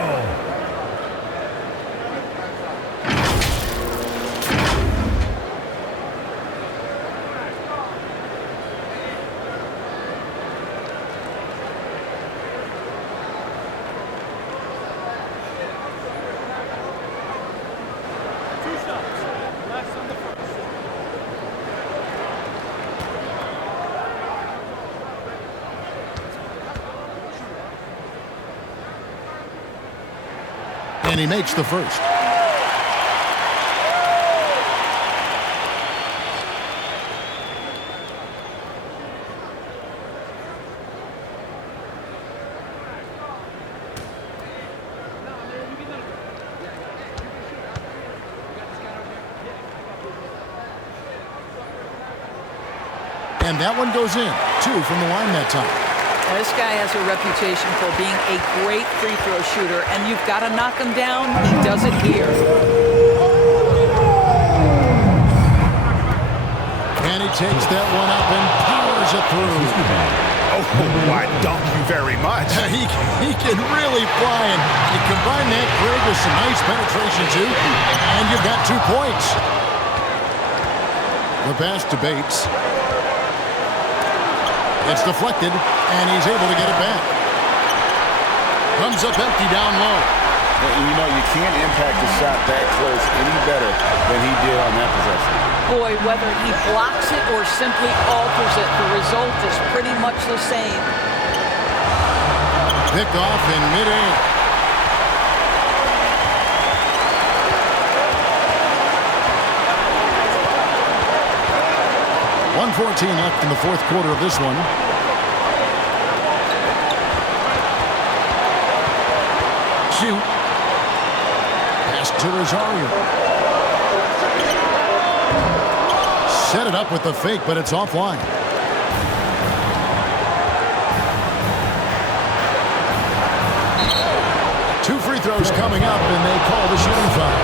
And he makes the first. And that one goes in. 2 from the line that time. Now, this guy has a reputation for being a great free throw shooter, and you've got to knock him down. He does it here. And he takes that one up and powers it through. Oh, I dunk you very much. He can really fly, and you combine that, Greg, with some nice penetration, too, and you've got 2 points. The pass to Bates. It's deflected, and he's able to get it back. Comes up empty down low. You know, you can't impact the shot that close any better than he did on that possession. Boy, whether he blocks it or simply alters it, the result is pretty much the same. Picked off in midair. .114 left in the fourth quarter of this one. Shoot. Pass to Rosario. Set it up with the fake, but it's offline. Two free throws coming up, and they call the shooting foul.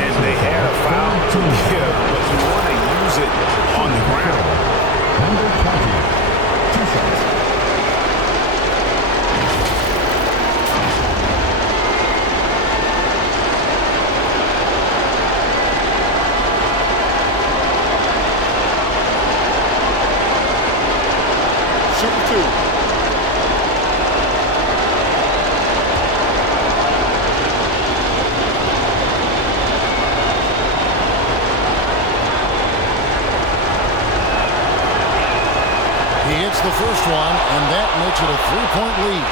And they had a foul to give, but you want to use it on the ground. Number 20. 2 shots. shooting 2. He hits the first one, and that makes it a 3-point lead.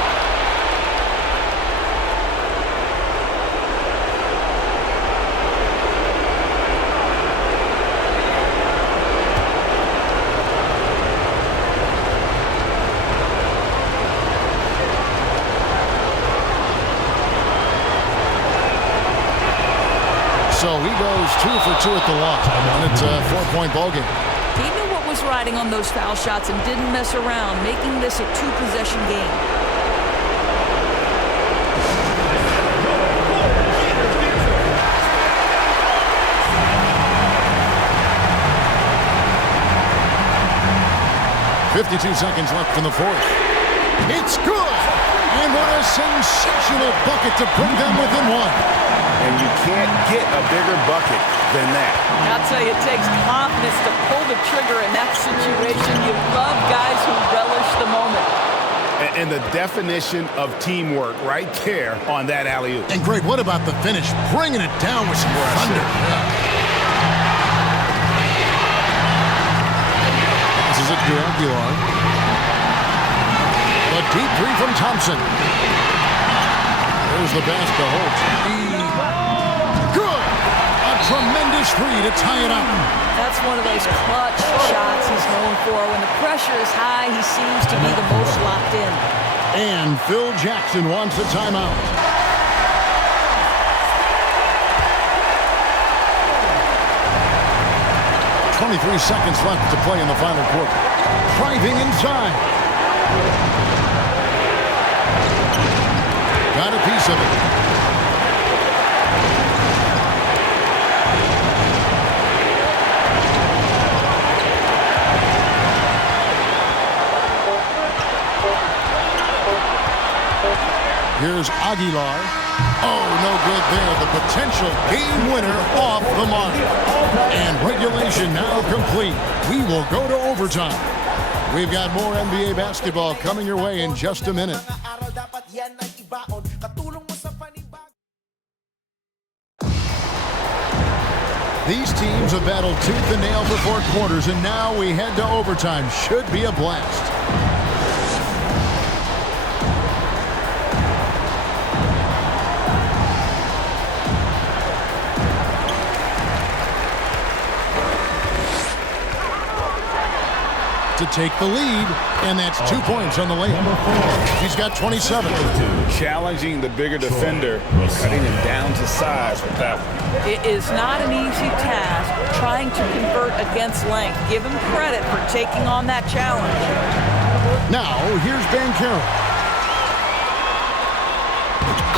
So he goes 2 for 2 at the line, and it's a 4-point ballgame. He knew what was riding on those foul shots and didn't mess around, making this a 2-possession game. .52 seconds left in the fourth. It's good! And what a sensational bucket to bring them within one. And you can't get a bigger bucket than that. I'll tell you, it takes confidence to pull the trigger in that situation. You love guys who relish the moment. And the definition of teamwork right there on that alley-oop. And Greg, what about the finish? Bringing it down with some thunder. Passes it to Aguilar. A deep three from Thompson. There's the basket to Holt. Good! A tremendous three to tie it up. That's one of those clutch shots he's known for. When the pressure is high, he seems to be the most locked in. And Phil Jackson wants a timeout. .23 seconds left to play in the final quarter. Driving inside. Got a piece of it. Here's Aguilar. Oh, no good there. The potential game winner off the mark. And regulation now complete. We will go to overtime. We've got more NBA basketball coming your way in just a minute. These teams have battled tooth and nail for 4 quarters, and now we head to overtime. Should be a blast. To take the lead, and that's 2 points on the layup. He's got 27. Challenging the bigger defender, cutting him down to size with that one. It is not an easy task trying to convert against length. Give him credit for taking on that challenge. Now, here's Bankero.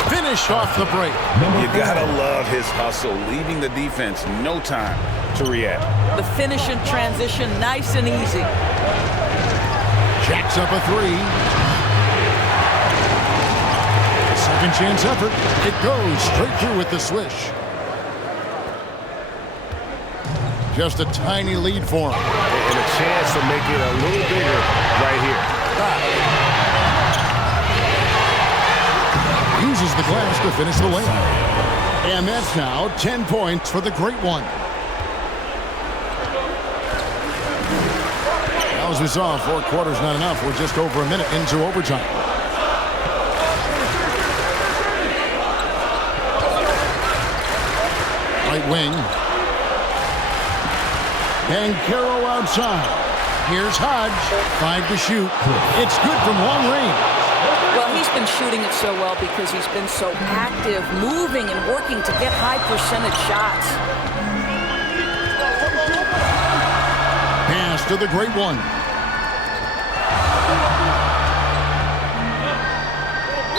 Finish off the break. You gotta love his hustle, leaving the defense no time to react. The finish in transition, nice and easy. Jacks up a three. Second chance effort. It goes straight through with the swish. Just a tiny lead for him. And a chance to make it a little bigger right here. Uses the glass to finish the layup. And that's now 10 points for the Great One. Now, as we saw, 4 quarters not enough. We're just over a minute into overtime. Right wing. Bankero outside. Here's Hodge. 5 to shoot. It's good from long range. Well, he's been shooting it so well because he's been so active, moving and working to get high percentage shots. Pass to the Great One.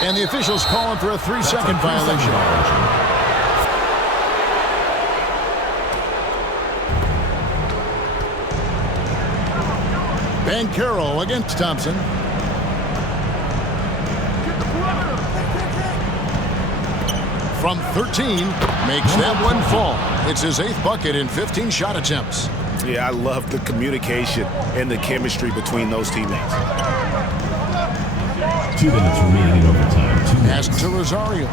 And the officials calling for a 3-second violation. Bankero against Thompson. From 13, makes that one fall. It's his 8th bucket in 15 shot attempts. Yeah, I love the communication and the chemistry between those teammates. 2 minutes remaining in overtime. 2 Pass minutes. to Rosario.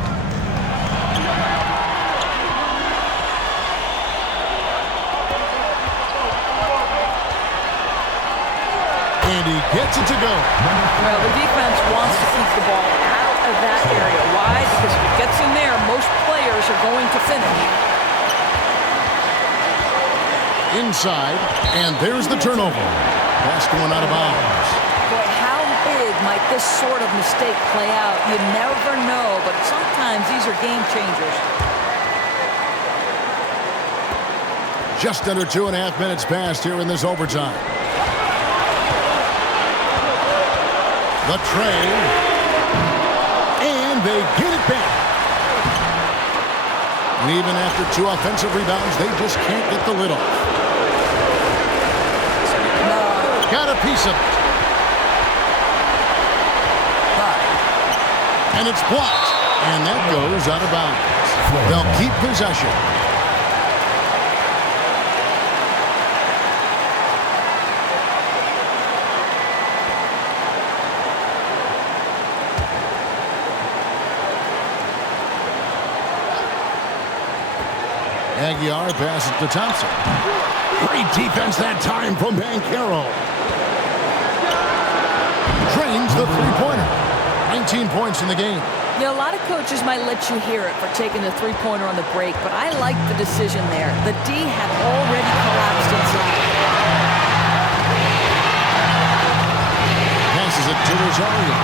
And he gets it to go. Well, the defense wants to keep the ball out of that area. Why? Because if it gets in there, most players are going to finish. Inside, and there's the turnover. Pass going out of bounds. Boy, how big might this sort of mistake play out? You never know, but sometimes these are game changers. Just under 2.5 minutes passed here in this overtime. The tray, and they get it back. And even after 2 offensive rebounds, they just can't get the lid off. Got a piece of it. And it's blocked, and that goes out of bounds. They'll keep possession. Aguiar passes to Thompson. Great defense that time from Banchero. Drains the three-pointer. 19 points in the game. You know, a lot of coaches might let you hear it for taking the three-pointer on the break, but I like the decision there. The D had already collapsed inside. Passes it to Rosario.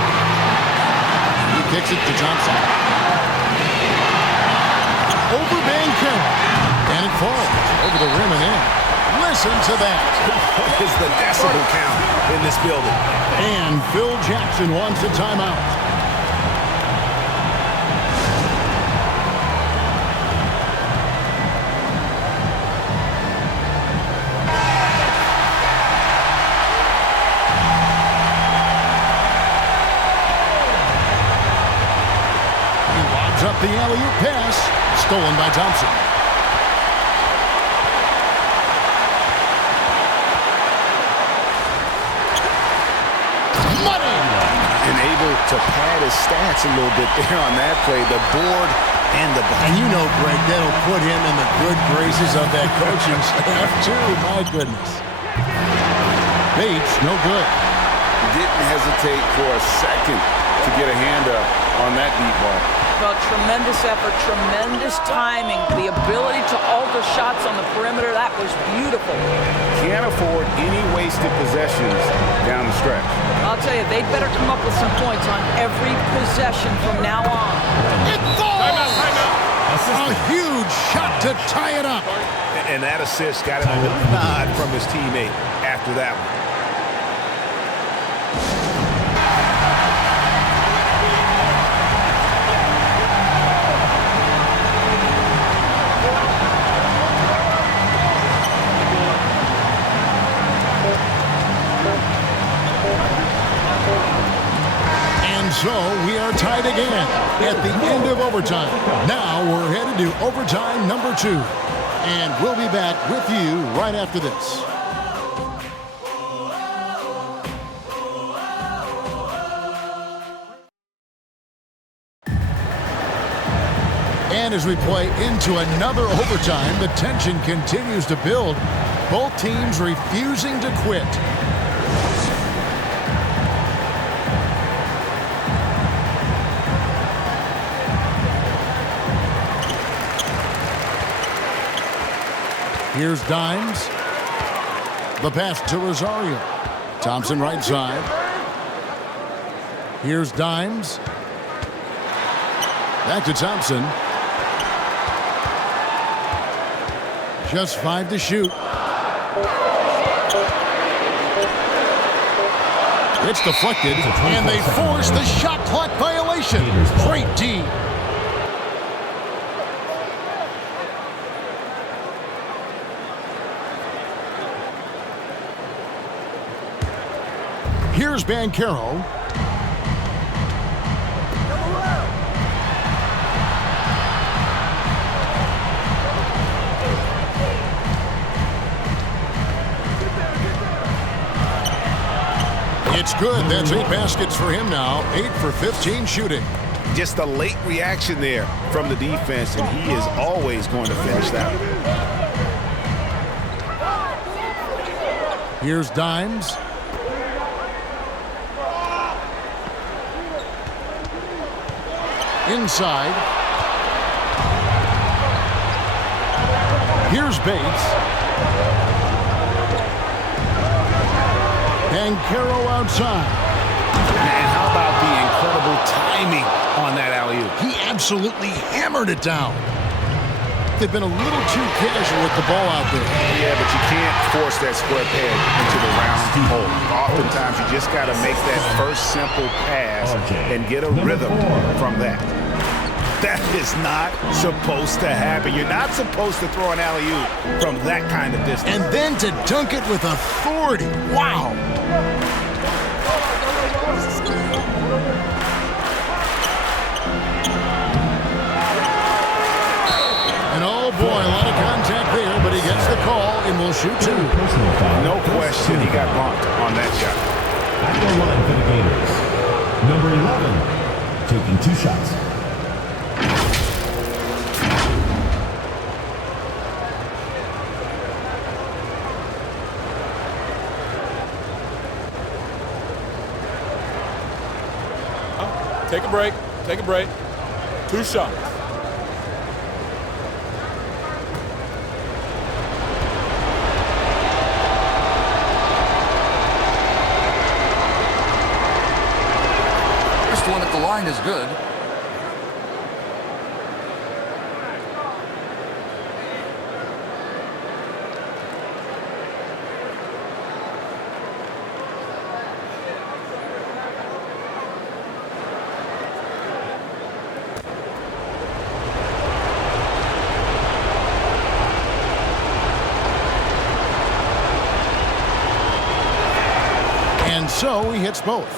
He kicks it to Thompson. Over Banchero. And it falls over the rim and in. Listen to that. What is the decibel count in this building? And Phil Jackson wants a timeout. He lobs up the alley-oop pass. Stolen by Thompson. To pad his stats a little bit there on that play, the board and the back. And you know, Greg, that'll put him in the good graces of that coaching staff, too. My goodness. Bates, no good. Didn't hesitate for a second to get a hand up on that deep ball. Well, tremendous effort, tremendous timing. The ability to alter shots on the perimeter, that was beautiful. Can't afford any wasted possessions down the stretch. I'll tell you, they'd better come up with some points on every possession from now on. It falls! A huge shot to tie it up. And that assist got him a little nod from his teammate after that one. So we are tied again at the end of overtime. Now we're headed to overtime number 2. And we'll be back with you right after this. And as we play into another overtime, the tension continues to build. Both teams refusing to quit. Here's Dimes. The pass to Rosario. Thompson right side. Here's Dimes. Back to Thompson. Just 5 to shoot. It's deflected, and they force the shot clock violation. Great D. Here's Banchero. It's good. That's 8 baskets for him now. 8 for 15 shooting. Just a late reaction there from the defense, and he is always going to finish that. Here's Dimes. Inside. Here's Bates. And Caro outside. And how about the incredible timing on that alley-oop? He absolutely hammered it down. They've been a little too casual with the ball out there. Yeah, but you can't force that square peg into the round hole. Oftentimes, you just got to make that first simple pass and get a rhythm from that. That is not supposed to happen. You're not supposed to throw an alley-oop from that kind of distance. And then to dunk it with authority. Wow. And oh boy, a lot of contact there, but he gets the call and will shoot 2. No question, he got bumped on that shot. At the line for the Gators, number 11, taking 2 shots. Take a break. Take a break. 2 shots. First one at the line is good. And so he hits both.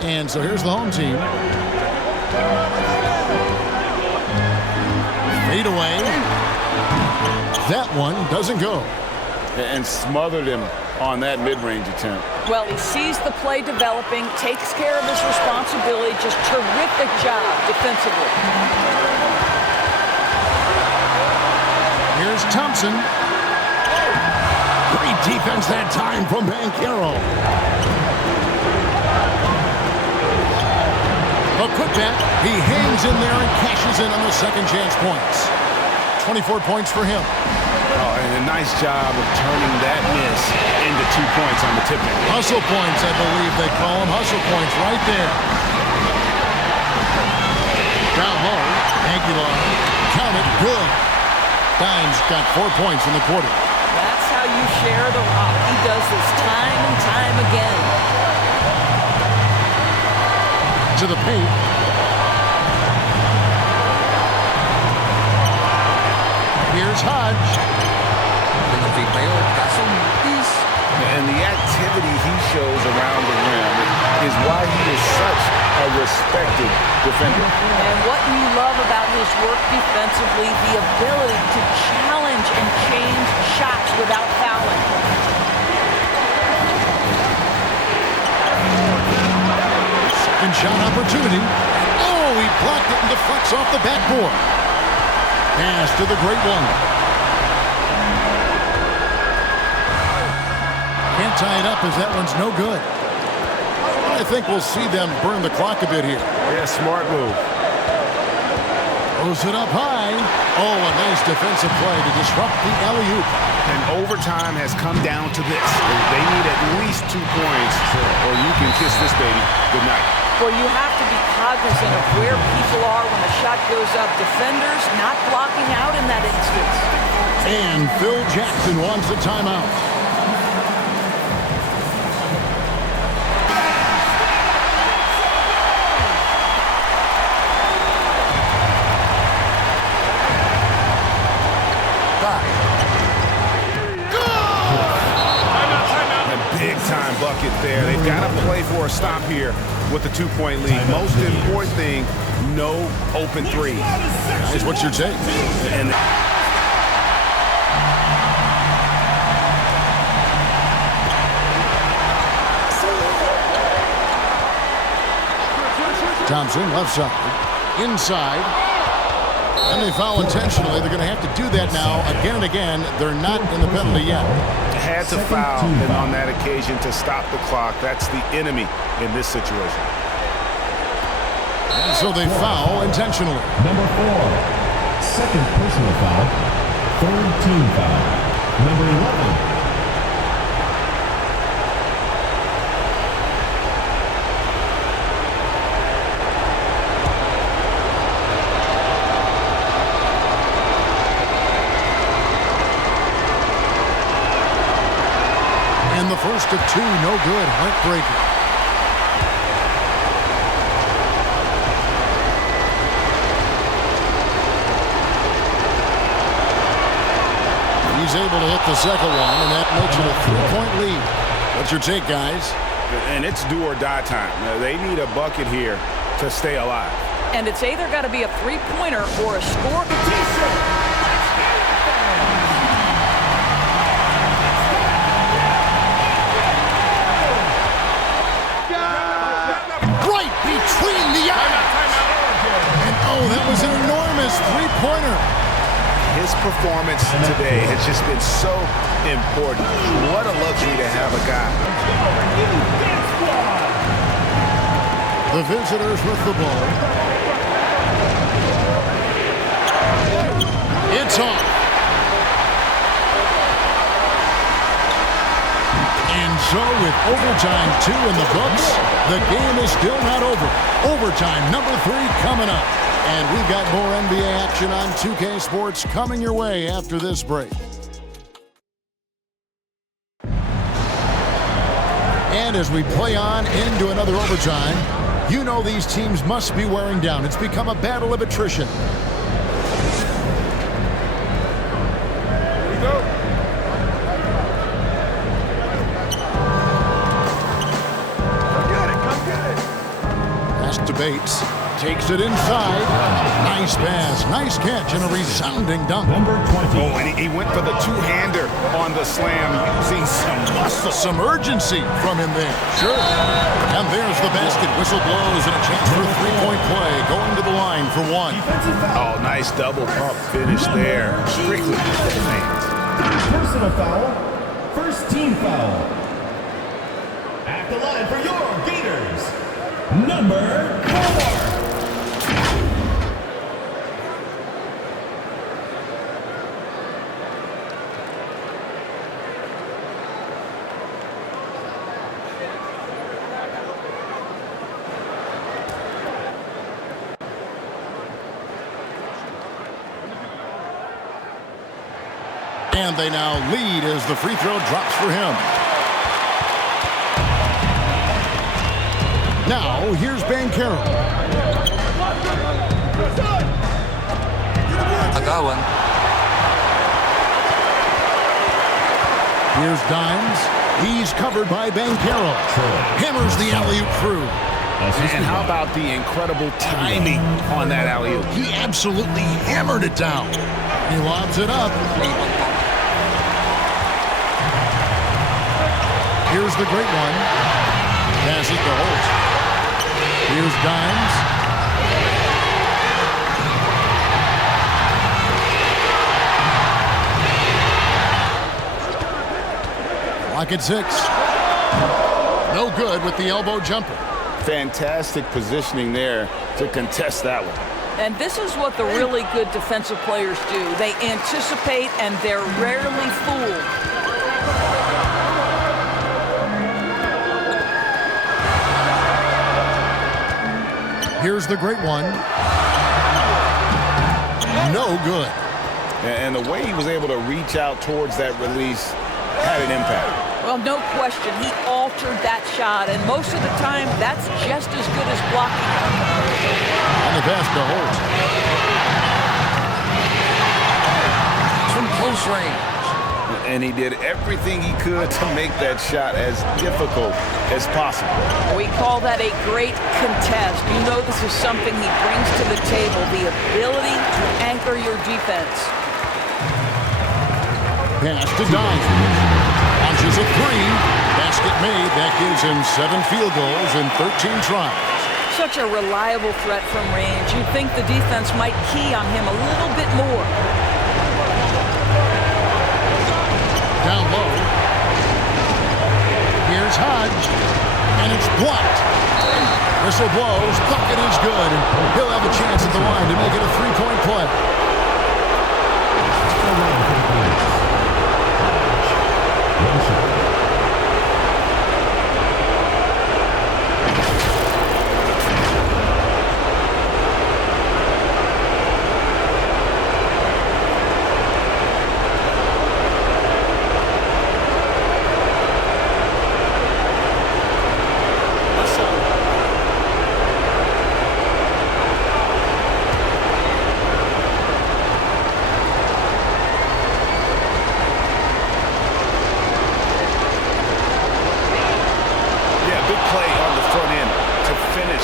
And so here's the home team. Fade away. That one doesn't go. And smothered him on that mid-range attempt. Well, he sees the play developing, takes care of his responsibility. Just terrific job defensively. Here's Thompson. Great defense that time from Bancaro. A putback. He hangs in there and cashes in on the second chance points. 24 points for him. Oh, and a nice job of turning that miss into 2 points on the tip-in. Hustle points, I believe they call them. Hustle points right there. Down low. Aguilar. Count it. Good. Dimes got 4 points in the quarter. That's how you share the rock. He does this time and time again. To the paint. Here's Hodge. And the activity he shows around the rim is why he is such a respected defender. And what you love about his work defensively, the ability to challenge and change shots without fouling. Second shot opportunity. Oh, he blocked it and deflects off the backboard. Pass to the great one. Can't tie it up as that one's no good. I think we'll see them burn the clock a bit here. Yeah, smart move. Throws it up high. Oh, a nice defensive play to disrupt the alley-oop. And overtime has come down to this. They need at least 2 points, or you can kiss this baby goodnight. Well, you have to be cognizant of where people are when the shot goes up. Defenders not blocking out in that instance. And Phil Jackson wants the timeout. Big-time bucket there. They've got to play for a stop here with the 2-point lead. Most important thing, no open threes. Is what you're saying. And Thompson, left side. Inside. And they foul intentionally. They're going to have to do that now again and again. They're not in the penalty yet. Had to foul and on that occasion to stop the clock. That's the enemy in this situation. And so they foul intentionally. Number 4, second personal foul, third team foul. Number 11. And the first of 2, no good. Heartbreaker. He's able to hit the second one, and that makes it a 3-point lead. What's your take, guys? And it's do or die time. They need a bucket here to stay alive. And it's either got to be a three-pointer or a score. Right between the eyes. And oh, that was an enormous three-pointer. His performance today has just been so important. What a luxury to have a guy. The visitors with the ball. It's off. And so with overtime 2 in the books, the game is still not over. Overtime number 3 coming up. And we've got more NBA action on 2K Sports coming your way after this break. And as we play on into another overtime, you know these teams must be wearing down. It's become a battle of attrition. Here we go. Come get it, come get it. Pass to Bates. Takes it inside. Nice pass. Nice catch and a resounding dunk. Number 20. Oh, and he went for the two-hander on the slam using some muscle. Some urgency from him there. Sure. And there's the basket. Whistle blows and a chance for a three-point play. Going to the line for 1. Oh, nice double pump finish there. Strictly for the fans. Personal foul, first team foul. At the line for your Gators, number 4. And they now lead as the free throw drops for him. Now, here's Bankero. I got one. Here's Dimes. He's covered by Bankero. Hammers the alley-oop through. And how about the incredible timing on that alley-oop? He absolutely hammered it down. He lobs it up. Here's the great one. Passes to Holt. Here's Dimes. Clock at 6. No good with the elbow jumper. Fantastic positioning there to contest that one. And this is what the really good defensive players do. They anticipate and they're rarely fooled. Here's the great one. No good. And the way he was able to reach out towards that release had an impact. Well, no question. He altered that shot, and most of the time, that's just as good as blocking. And the pass to Holt. From close range. And he did everything he could to make that shot as difficult as possible. We call that a great contest. You know this is something he brings to the table, the ability to anchor your defense. Pass to Dimes. Launches a 3. Basket made. That gives him 7 field goals in 13 tries. such a reliable threat from range. You'd think the defense might key on him a little bit more. Down low. Here's Hodge, and it's blocked. Whistle blows, bucket is good, and he'll have a chance at the line to make it a three-point play.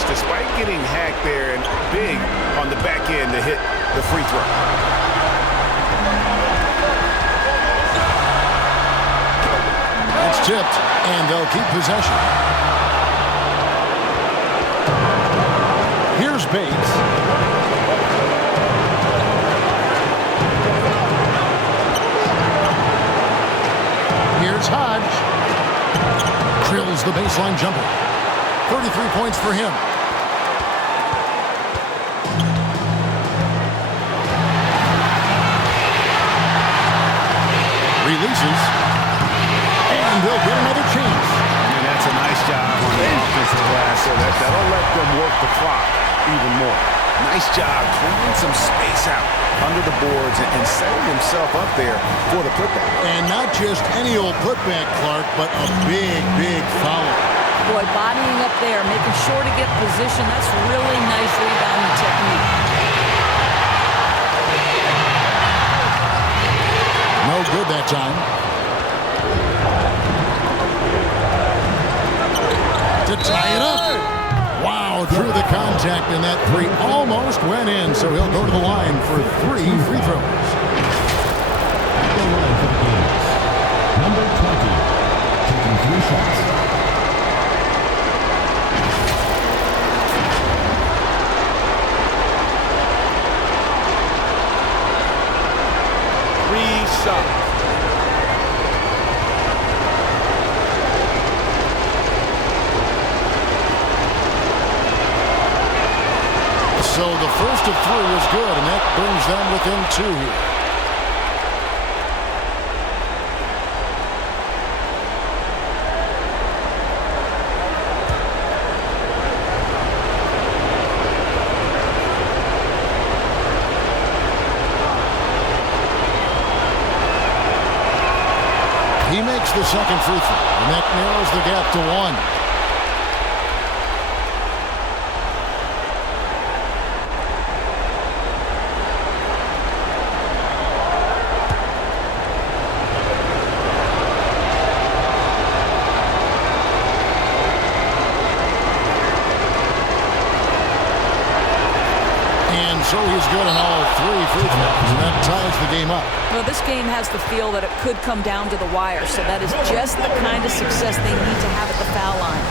Despite getting hacked there, and big on the back end to hit the free throw. It's tipped, and they'll keep possession. Here's Bates. Here's Hodge. Drills the baseline jumper. 33 points for him. Releases. And they'll get another chance. And that's a nice job on the offensive glass. So that'll let them work the clock even more. Nice job clearing some space out under the boards and setting himself up there for the putback. And not just any old putback, Clark, but a big, big foul. Boy, bodying up there, making sure to get position. That's really nice rebounding technique. No good that time. To tie it up. Wow, through the contact, and that three almost went in, so he'll go to the line for 3 free throws. Number 20, taking 3 shots. So the first of 3 is good, and that brings them within 2 here. He makes the second free throw, and that narrows the gap to 1. So he's good on all 3 free throws, and that ties the game up. Well, this game has the feel that it could come down to the wire, so that is just the kind of success they need to have at the foul line.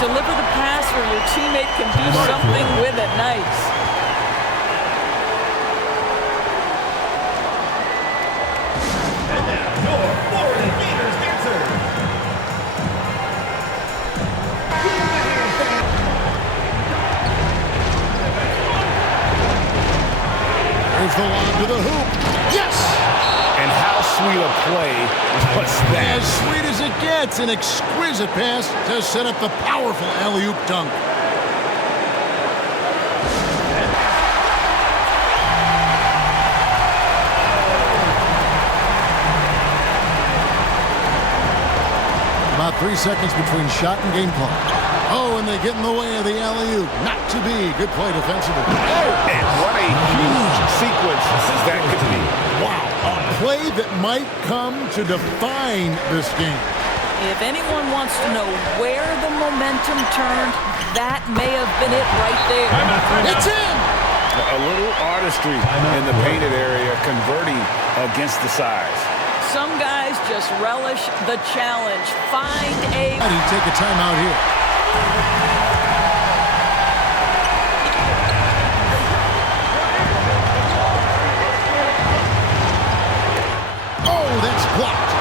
Deliver the pass where your teammate can do something with it. Nice. And now, your Florida Gators dancer. There's the lob to the hoop. Yes! And how sweet a play was that? As sweet as it gets, an exquisite pass to set up the powerful alley-oop dunk. About 3 seconds between shot and game clock. Oh, and they get in the way of the alley-oop. Not to be. Good play defensively. And what a huge sequence that could be. Wow. A play that might come to define this game. If anyone wants to know where the momentum turned, that may have been it right there. It's in! A little artistry in the painted area, converting against the size. Some guys just relish the challenge. Find a... How do you take a timeout here? Oh, that's blocked.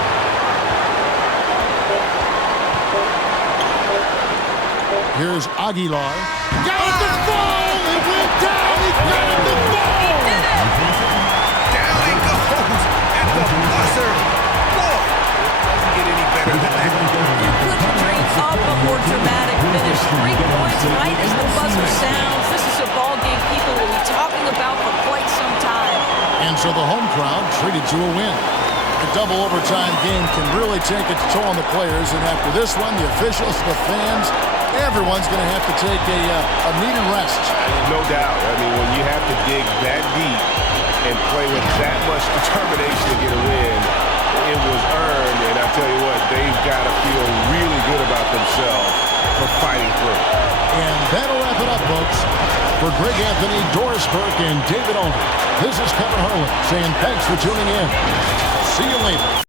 Here's Aguilar. Got the ball! It went down! He got the ball! He did it! Down it goes at the buzzer. Boy, doesn't get any better than that. You couldn't dream of a more dramatic finish. 3 points right as the buzzer sounds. This is a ball game people will be talking about for quite some time. And so the home crowd treated to a win. A double overtime game can really take its toll on the players, and after this one, the officials, the fans, everyone's going to have to take a needed rest. No doubt. I mean, when you have to dig that deep and play with that much determination to get a win, it was earned, and I tell you what, they've got to feel really good about themselves for fighting through. And that'll wrap it up, folks. For Greg Anthony, Doris Burke, and David Olney, this is Kevin Harlan saying thanks for tuning in. See you later.